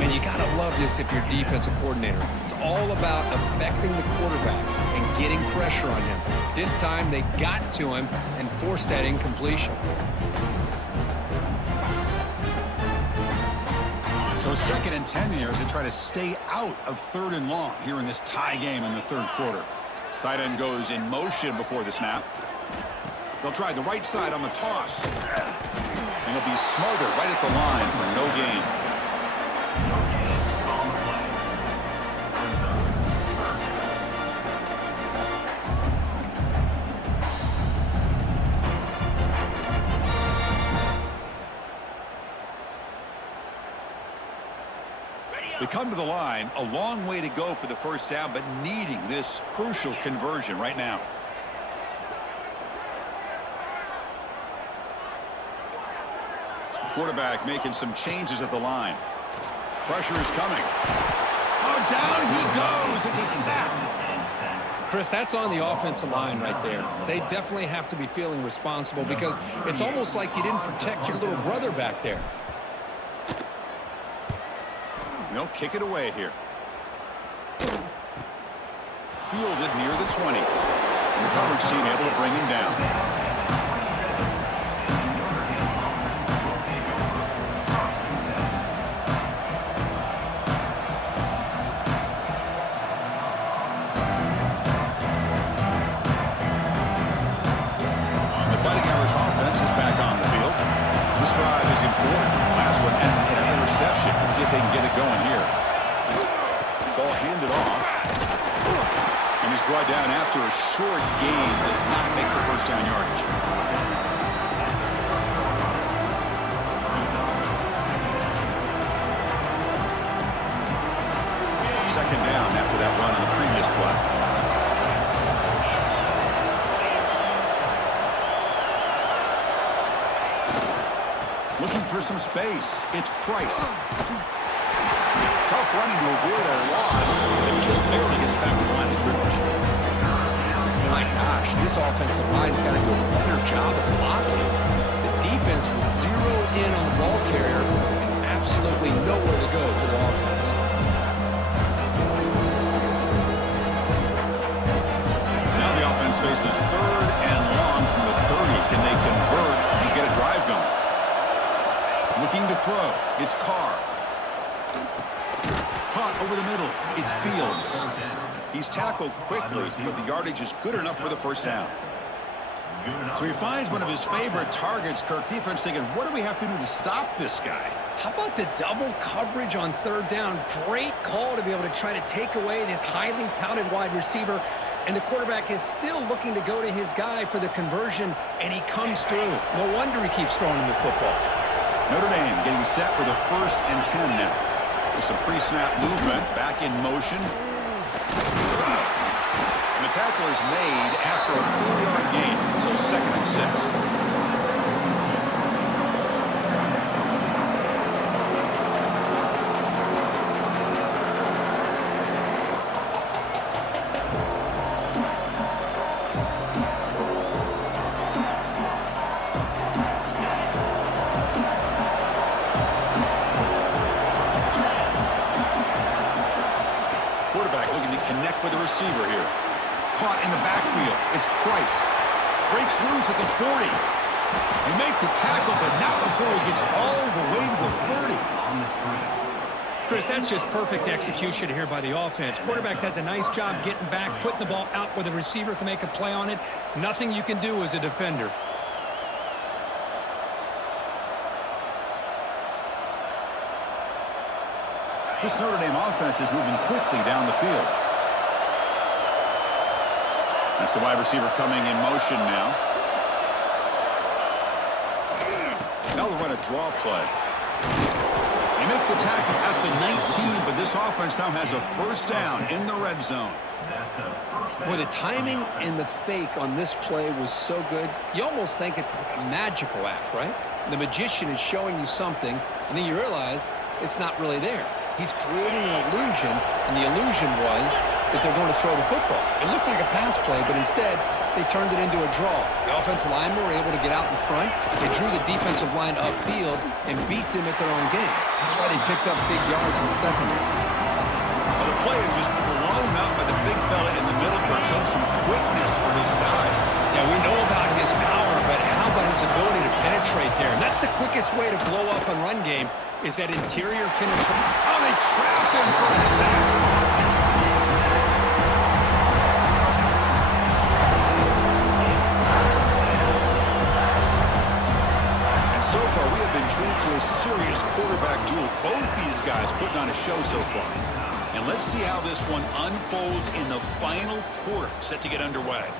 And you got to love this if you're a defensive coordinator. It's all about affecting the quarterback and getting pressure on him. This time they got to him and forced that incompletion. So second and 10 here as they try to stay out of third and long here in this tie game in the third quarter. Tight end goes in motion before the snap. They'll try the right side on the toss. And he'll be smothered right at the line for no gain. They come to the line, a long way to go for the first down, but needing this crucial conversion right now. Quarterback making some changes at the line. Pressure is coming. Oh, down he goes. It's a sack. Chris, that's on the offensive line right there. They definitely have to be feeling responsible because it's almost like you didn't protect your little brother back there. They'll kick it away here. Fielded near the 20. And the coverage team able to bring him down. Interception. Let's see if they can get it going here. Ball handed off. And he's brought down after a short gain. Does not make the first down yardage. Second down after that run on the previous play. Looking for some space. It's Price. Tough running to avoid a loss. And just barely gets back to the line of scrimmage. My gosh, this offensive line's got to do a better job of blocking. The defense was zeroed in on the ball carrier and absolutely nowhere to go for the offense. Now the offense faces 3rd and long from the 30. Can they convert and get a drive going? Looking to throw. It's Carr. Caught over the middle. It's Fields. He's tackled quickly, but the yardage is good enough for the first down. So he finds one of his favorite targets. Kirk, defense thinking, what do we have to do to stop this guy? How about the double coverage on 3rd down? Great call to be able to try to take away this highly touted wide receiver. And the quarterback is still looking to go to his guy for the conversion, and he comes through. No wonder he keeps throwing him the football. Notre Dame getting set with a 1st and 10 now. With some pre-snap movement, back in motion. And the tackle is made after a 4-yard gain, so 2nd and 6. With the receiver here. Caught in the backfield. It's Price. Breaks loose at the 40. They make the tackle, but not before he gets all the way to the 30. Chris, that's just perfect execution here by the offense. Quarterback does a nice job getting back, putting the ball out where the receiver can make a play on it. Nothing you can do as a defender. This Notre Dame offense is moving quickly down the field. That's the wide receiver coming in motion now. Now they'll run a draw play. They make the tackle at the 19, but this offense now has a 1st down in the red zone. Boy, the timing and the fake on this play was so good. You almost think it's like a magical act, right? The magician is showing you something, and then you realize it's not really there. He's creating an illusion, and the illusion was that they're going to throw the football. It looked like a pass play, but instead, they turned it into a draw. The offensive linemen were able to get out in front. They drew the defensive line upfield and beat them at their own game. That's why they picked up big yards in the secondary. Well, the play is just blown up by the big fella in the middle, showing some quickness for his size. Yeah, we know about his power, but how about his ability to penetrate there? And that's the quickest way to blow up a run game, is that interior penetration. Oh, they trapped him for a sack. So far, we have been treated to a serious quarterback duel. Both these guys putting on a show so far. And let's see how this one unfolds in the final quarter, set to get underway.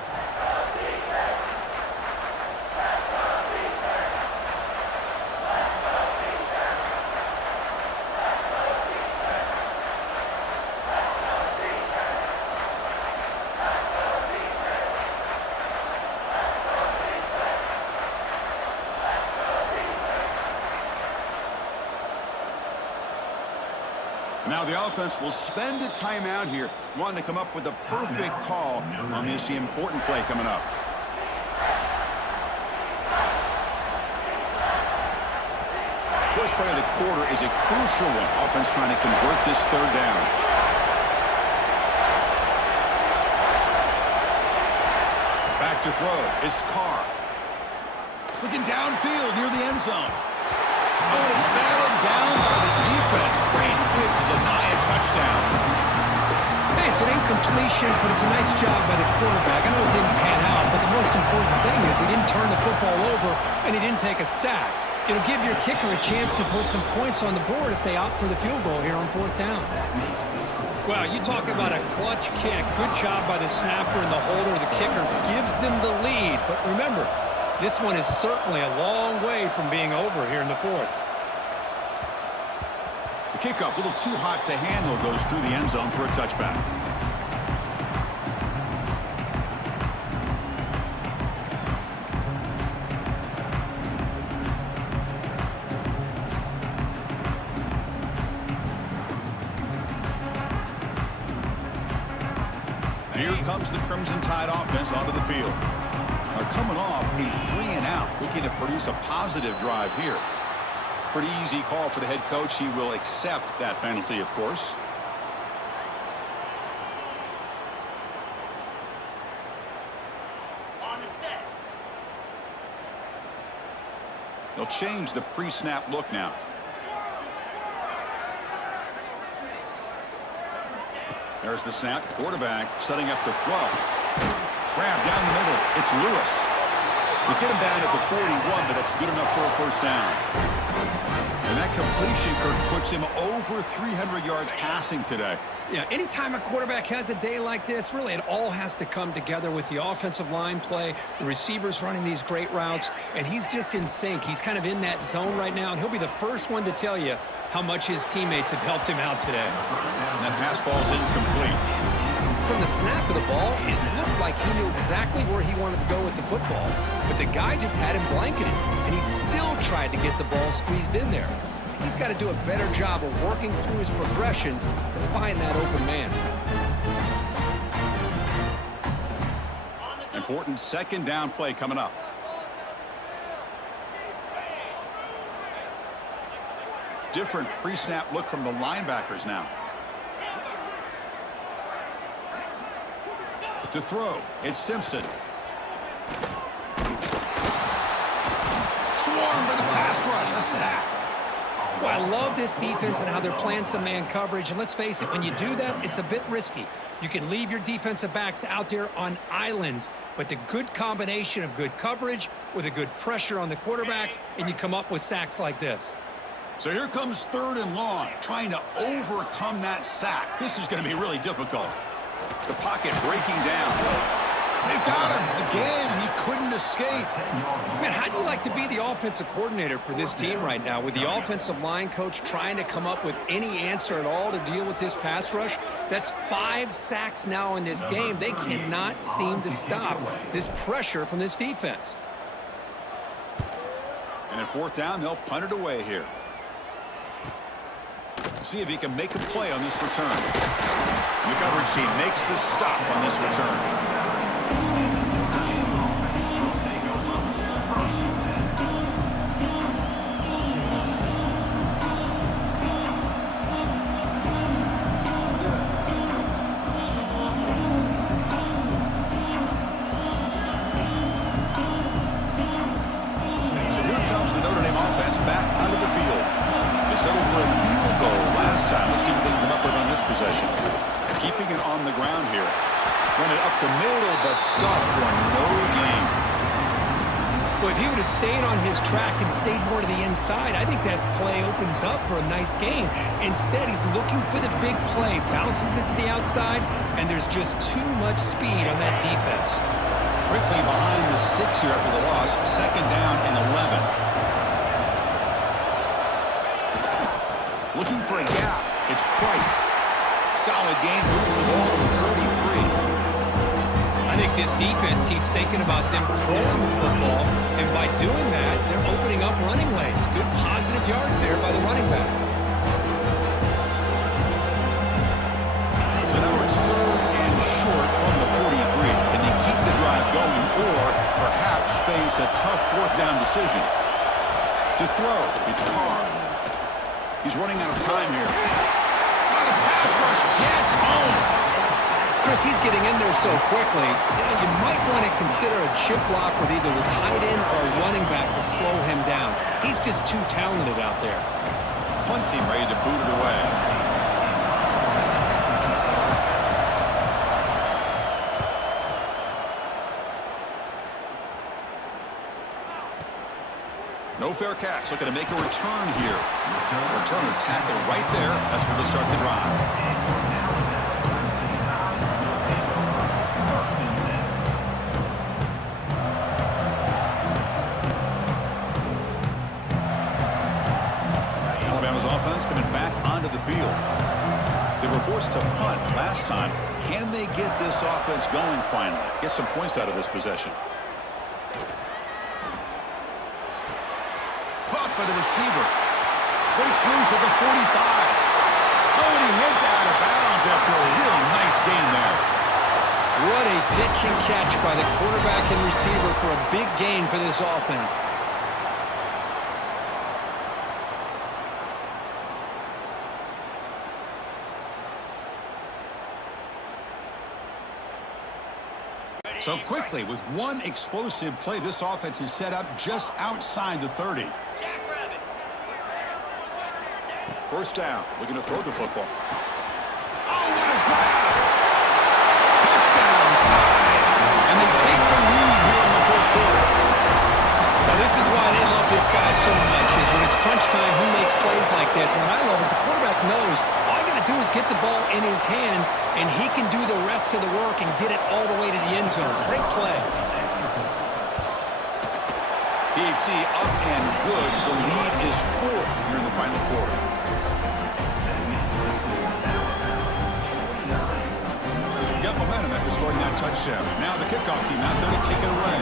Now the offense will spend a timeout here, wanting to come up with the perfect call on this important play coming up. First play of the quarter is a crucial one. Offense trying to convert this third down. Back to throw. It's Carr. Looking downfield near the end zone. Oh, and it's batted down by the defense. Great hit to deny a touchdown. Hey, it's an incompletion, but it's a nice job by the quarterback. I know it didn't pan out, but the most important thing is he didn't turn the football over and he didn't take a sack. It'll give your kicker a chance to put some points on the board if they opt for the field goal here on fourth down. Well, you talk about a clutch kick. Good job by the snapper and the holder. The kicker gives them the lead. But remember, this one is certainly a long way from being over here in the fourth. The kickoff, a little too hot to handle, goes through the end zone for a touchback. Here comes the Crimson Tide offense onto the field. They're coming off a 3-and-out, looking to produce a positive drive here. Pretty easy call for the head coach. He will accept that penalty, of course. On the set. They'll change the pre-snap look now. There's the snap. Quarterback setting up the throw. Grab down the middle. It's Lewis. They get him down at the 41, but that's good enough for a first down. And that completion, Kirk, puts him over 300 yards passing today. Yeah, anytime a quarterback has a day like this, really it all has to come together with the offensive line play, the receivers running these great routes, and he's just in sync. He's kind of in that zone right now, and he'll be the first one to tell you how much his teammates have helped him out today. And that pass falls incomplete. From the snap of the ball, it looked like he knew exactly where he wanted to go with the football, but the guy just had him blanketed, and he still tried to get the ball squeezed in there. He's got to do a better job of working through his progressions to find that open man. Important second down play coming up. Different pre-snap look from the linebackers now. To throw, it's Simpson. Swarmed by the pass rush, a sack. Well, I love this defense and how they're playing some man coverage. And let's face it, when you do that, it's a bit risky. You can leave your defensive backs out there on islands, but the good combination of good coverage with a good pressure on the quarterback, and you come up with sacks like this. So here comes third and long, trying to overcome that sack. This is going to be really difficult. The pocket breaking down. They've got him again. He couldn't escape. Man, how do you like to be the offensive coordinator for this team right now with the offensive line coach trying to come up with any answer at all to deal with this pass rush? That's 5 sacks now in this game. They cannot seem to stop this pressure from this defense. And at fourth down, they'll punt it away here. See if he can make a play on this return. And the coverage team makes the stop on this return. So here comes the Notre Dame offense back onto the field. They settled for a field goal last time. Let's see what they can come up with on this possession. Keeping it on the ground here. Run it up the middle, but stuff for no gain. Well, if he would have stayed on his track and stayed more to the inside, I think that play opens up for a nice gain. Instead, he's looking for the big play, bounces it to the outside, and there's just too much speed on that defense. Quickly behind the sticks here after the loss. Second down and 11. Looking for a gap. It's Price. Solid gain, moves the ball to the 43. I think this defense keeps thinking about them throwing the football, and by doing that, they're opening up running lanes. Good positive yards there by the running back. So now it's third and short from the 43. Can they keep the drive going or perhaps face a tough fourth down decision? To throw, it's Carr. He's running out of time here. Oh, the pass rush gets home. Chris, he's getting in there so quickly. You might want to consider a chip block with either the tight end or running back to slow him down. He's just too talented out there. Punt team ready to boot it away. No fair catch. Looking to make a return here. Returner tackled right there. That's where they'll start the drive. Alabama's offense coming back onto the field. They were forced to punt last time. Can they get this offense going finally? Get some points out of this possession. Caught by the receiver. Breaks loose at the 45. Oh, and he heads out of bounds after a really nice gain there. What a pitch and catch by the quarterback and receiver for a big gain for this offense. So quickly, with one explosive play, this offense is set up just outside the 30. First down, looking to throw the football. Oh, what a grab! Touchdown time! And they take the lead here in the fourth quarter. Now, this is why they love this guy so much, is when it's crunch time, he makes plays like this. And what I love is the quarterback knows all you got to do is get the ball in his hands, and he can do the rest of the work and get it all the way to the end zone. Great play. PAT up and good. The lead is 4 here in the final quarter. Got momentum after scoring that touchdown. Now the kickoff team out there to kick it away.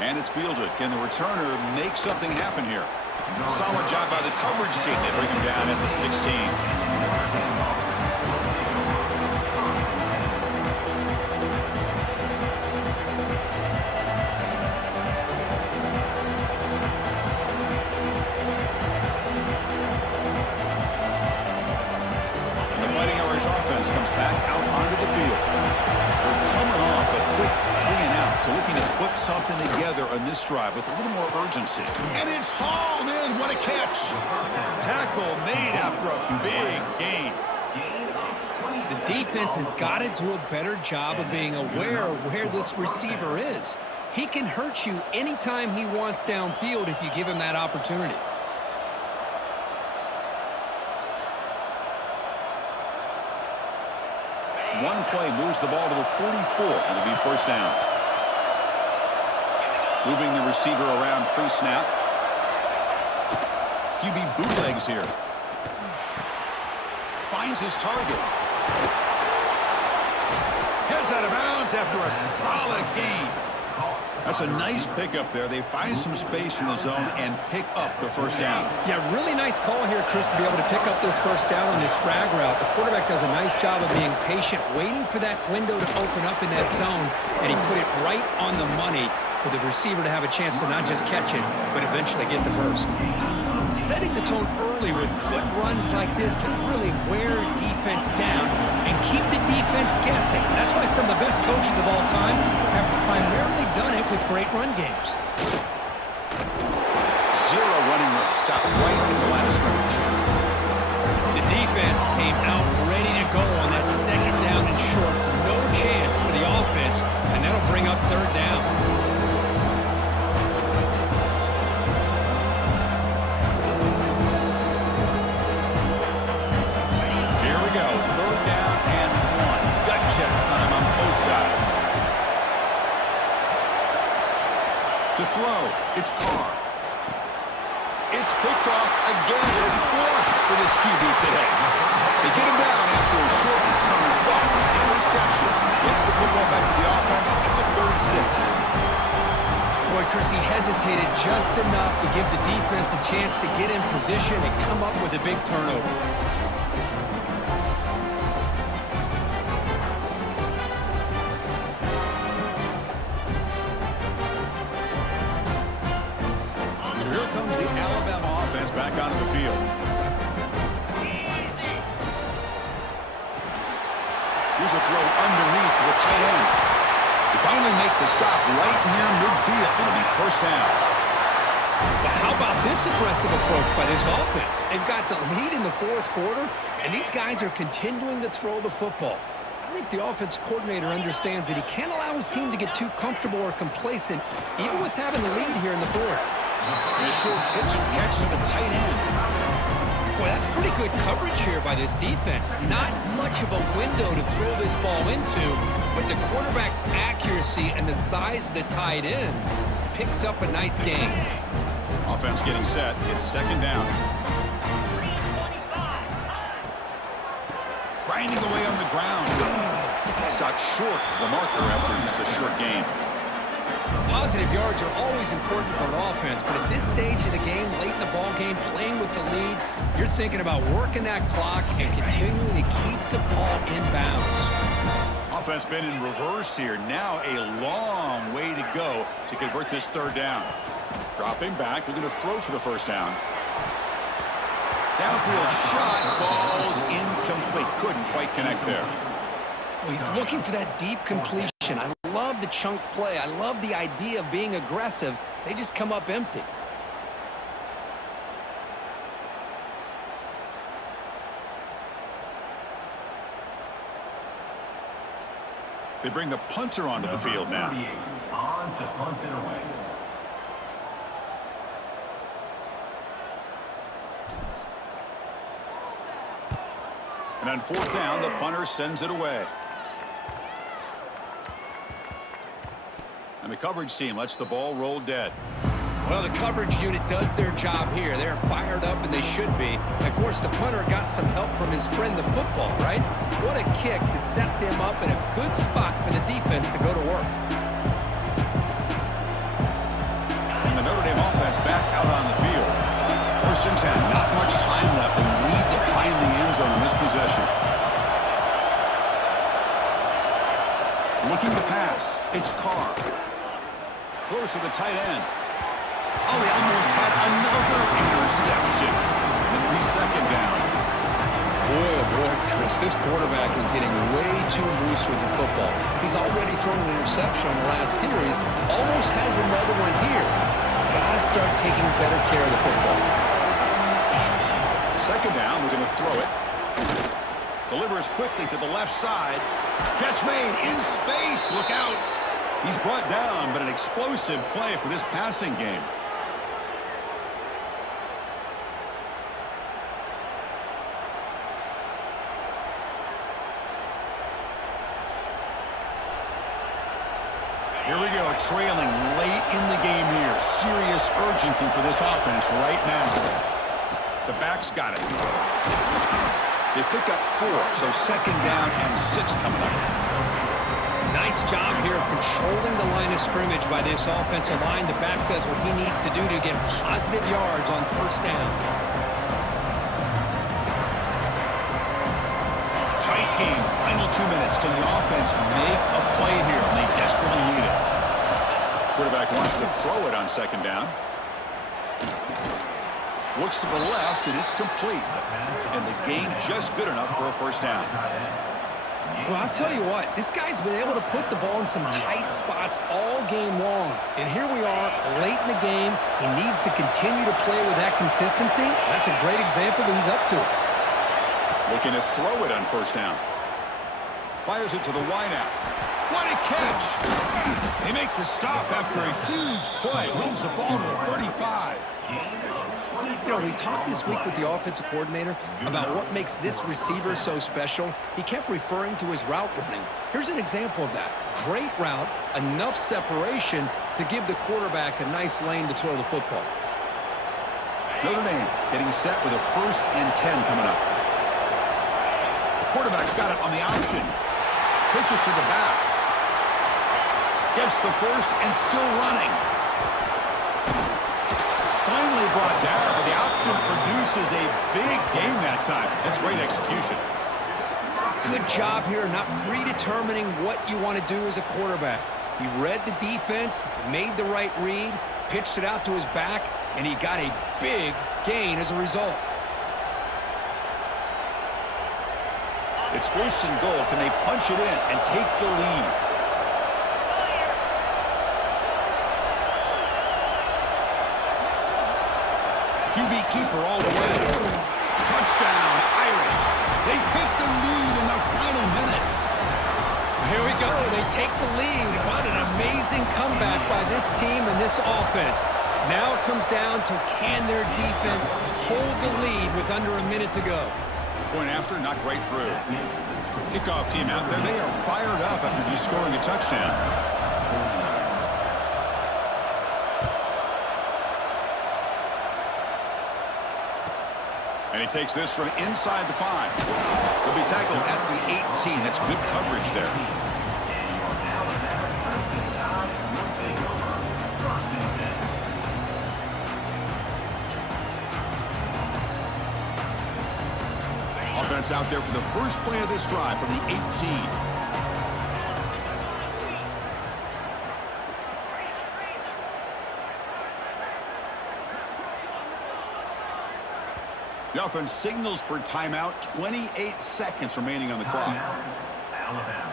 And it's fielded. Can the returner make something happen here? Solid job by the coverage team. They bring him down at the 16. So looking to put something together on this drive with a little more urgency. And it's hauled in. What a catch. Tackle made after a big gain. The defense has got to do a better job of being aware of where this receiver is. He can hurt you anytime he wants downfield if you give him that opportunity. One play moves the ball to the 44. It'll be first down. Moving the receiver around pre-snap. QB bootlegs here. Finds his target. Heads out of bounds after a solid gain. That's a nice pickup there. They find some space in the zone and pick up the first down. Yeah, really nice call here, Chris, to be able to pick up this first down on this drag route. The quarterback does a nice job of being patient, waiting for that window to open up in that zone, and he put it right on the money for the receiver to have a chance to not just catch it, but eventually get the first. Setting the tone early with good runs like this can really wear defense down and keep the defense guessing. That's why some of the best coaches of all time have primarily done it with great run games. Zero running room. Stop right at the line of scrimmage. The defense came out ready to go on that second down and short. No chance for the offense, and that'll bring up third down. Time on both sides. To throw, it's Carr. It's picked off again at 4th for this QB today. They get him down after a short return, but interception gets the football back to the offense at the 36. Boy, Chris, he hesitated just enough to give the defense a chance to get in position and come up with a big turnover. Here's a throw underneath to the tight end. They finally make the stop right near midfield. It'll be first down. Well, how about this aggressive approach by this offense? They've got the lead in the fourth quarter, and these guys are continuing to throw the football. I think the offense coordinator understands that he can't allow his team to get too comfortable or complacent, even with having the lead here in the fourth. And a short pitch and catch to the tight end. Boy, that's pretty good coverage here by this defense. Not much of a window to throw this ball into, but the quarterback's accuracy and the size of the tight end picks up a nice gain. Offense getting set. It's second down. Grinding away on the ground. Stopped short of the marker after just a short gain. Positive yards are always important for an offense, but at this stage of the game, late in the ball game, playing with the lead, you're thinking about working that clock and continuing to keep the ball in bounds. Offense been in reverse here. Now a long way to go to convert this third down. Dropping back, looking to throw for the first down. Downfield shot, falls incomplete. Couldn't quite connect there. Well, he's looking for that deep completion. I love the chunk play. I love the idea of being aggressive. They just come up empty. They bring the punter onto the field now. On to punt it away. And on fourth down, the punter sends it away. And the coverage team lets the ball roll dead. Well, the coverage unit does their job here. They're fired up, and they should be. Of course, the punter got some help from his friend, the football, right? What a kick to set them up in a good spot for the defense to go to work. And the Notre Dame offense back out on the field. First and 10, not much time left, and need to find the end zone in this possession. Looking to pass. It's Carr. Throws to the tight end. Oh, he almost had another interception. It'll be second down. Boy, oh boy, Chris, this quarterback is getting way too loose with the football. He's already thrown an interception on the last series, almost has another one here. He's got to start taking better care of the football. Second down, we're going to throw it. Delivers quickly to the left side. Catch made in space. Look out. He's brought down, but an explosive play for this passing game. Here we go, trailing late in the game here. Serious urgency for this offense right now. The back's got it. They pick up 4, so second down and 6 coming up. Nice job here of controlling the line of scrimmage by this offensive line. The back does what he needs to do to get positive yards on first down. Tight game. Final 2 minutes. Can the offense make a play here? And they desperately need it. Quarterback wants to throw it on second down. Looks to the left, and it's complete. And the gain just good enough for a first down. Well, I'll tell you what, this guy's been able to put the ball in some tight spots all game long. And here we are, late in the game. He needs to continue to play with that consistency. That's a great example that he's up to it. Looking to throw it on first down. Fires it to the wideout. What a catch! They make the stop after a huge play. Moves the ball to the 35. You know, we talked this week with the offensive coordinator about what makes this receiver so special. He kept referring to his route running. Here's an example of that. Great route, enough separation to give the quarterback a nice lane to throw the football. Notre Dame getting set with a first and 10 coming up. Quarterback's got it on the option. Pitches to the back. Gets the first and still running. Finally brought down, but the option produces a big game that time. That's great execution. Good job here, not predetermining what you want to do as a quarterback. He read the defense, made the right read, pitched it out to his back, and he got a big gain as a result. It's first and goal. Can they punch it in and take the lead? QB keeper all the way. Touchdown, Irish. They take the lead in the final minute. Here we go. They take the lead. What an amazing comeback by this team and this offense. Now it comes down to can their defense hold the lead with under a minute to go. Point after, knocked right through. Kickoff team out there. They are fired up after just scoring a touchdown. And he takes this from inside the 5. He'll be tackled at the 18. That's good coverage there. Offense out there for the first play of this drive from the 18. The offense signals for timeout. 28 seconds remaining on the clock. Alabama.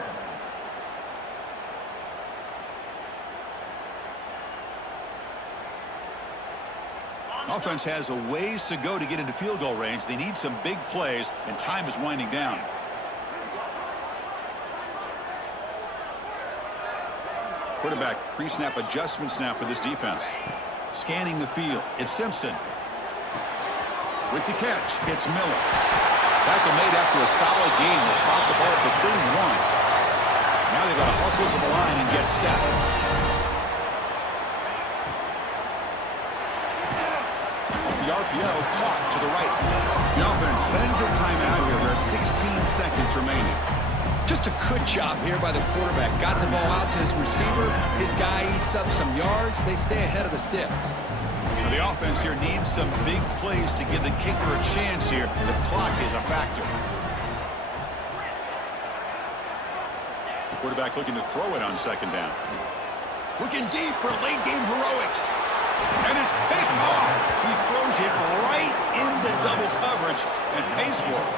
Offense has a ways to go to get into field goal range. They need some big plays, and time is winding down. Quarterback pre-snap adjustments now for this defense. Scanning the field. It's Simpson. With the catch, it's Miller. Tackle made after a solid game to spot the ball for 31. Now they've got to hustle to the line and get set. Off the RPO, caught to the right. The offense spends a timeout here. There are 16 seconds remaining. Just a good job here by the quarterback. Got the ball out to his receiver. His guy eats up some yards. They stay ahead of the sticks. The offense here needs some big plays to give the kicker a chance here. The clock is a factor. Quarterback looking to throw it on second down. Looking deep for late game heroics. And it's picked off. He throws it right into double coverage and pays for it.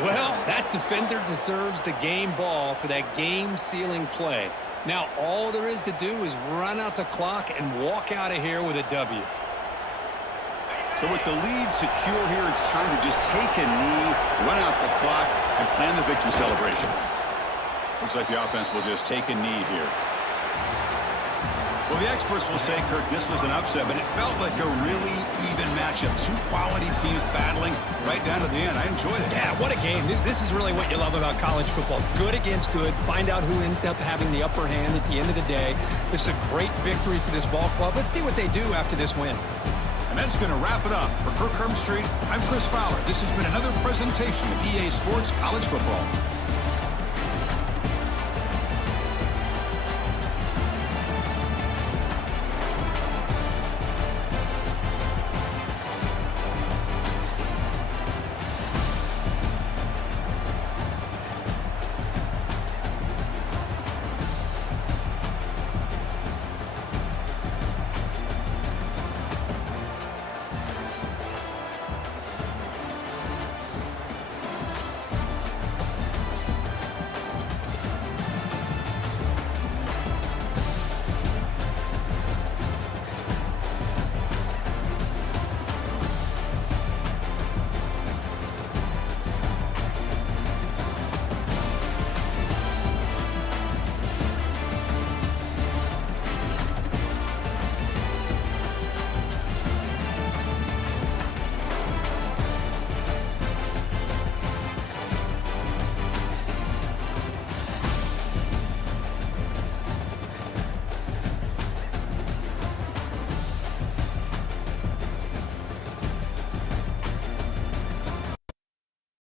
Well, that defender deserves the game ball for that game-sealing play. Now all there is to do is run out the clock and walk out of here with a W. So with the lead secure here, it's time to just take a knee, run out the clock, and plan the victory celebration. Looks like the offense will just take a knee here. Well, the experts will say, Kirk, this was an upset, but it felt like a really even matchup. Two quality teams battling right down to the end. I enjoyed it. Yeah, what a game. This is really what you love about college football. Good against good. Find out who ends up having the upper hand at the end of the day. This is a great victory for this ball club. Let's see what they do after this win. And that's going to wrap it up. For Kirk Herbstreit, I'm Chris Fowler. This has been another presentation of EA Sports College Football.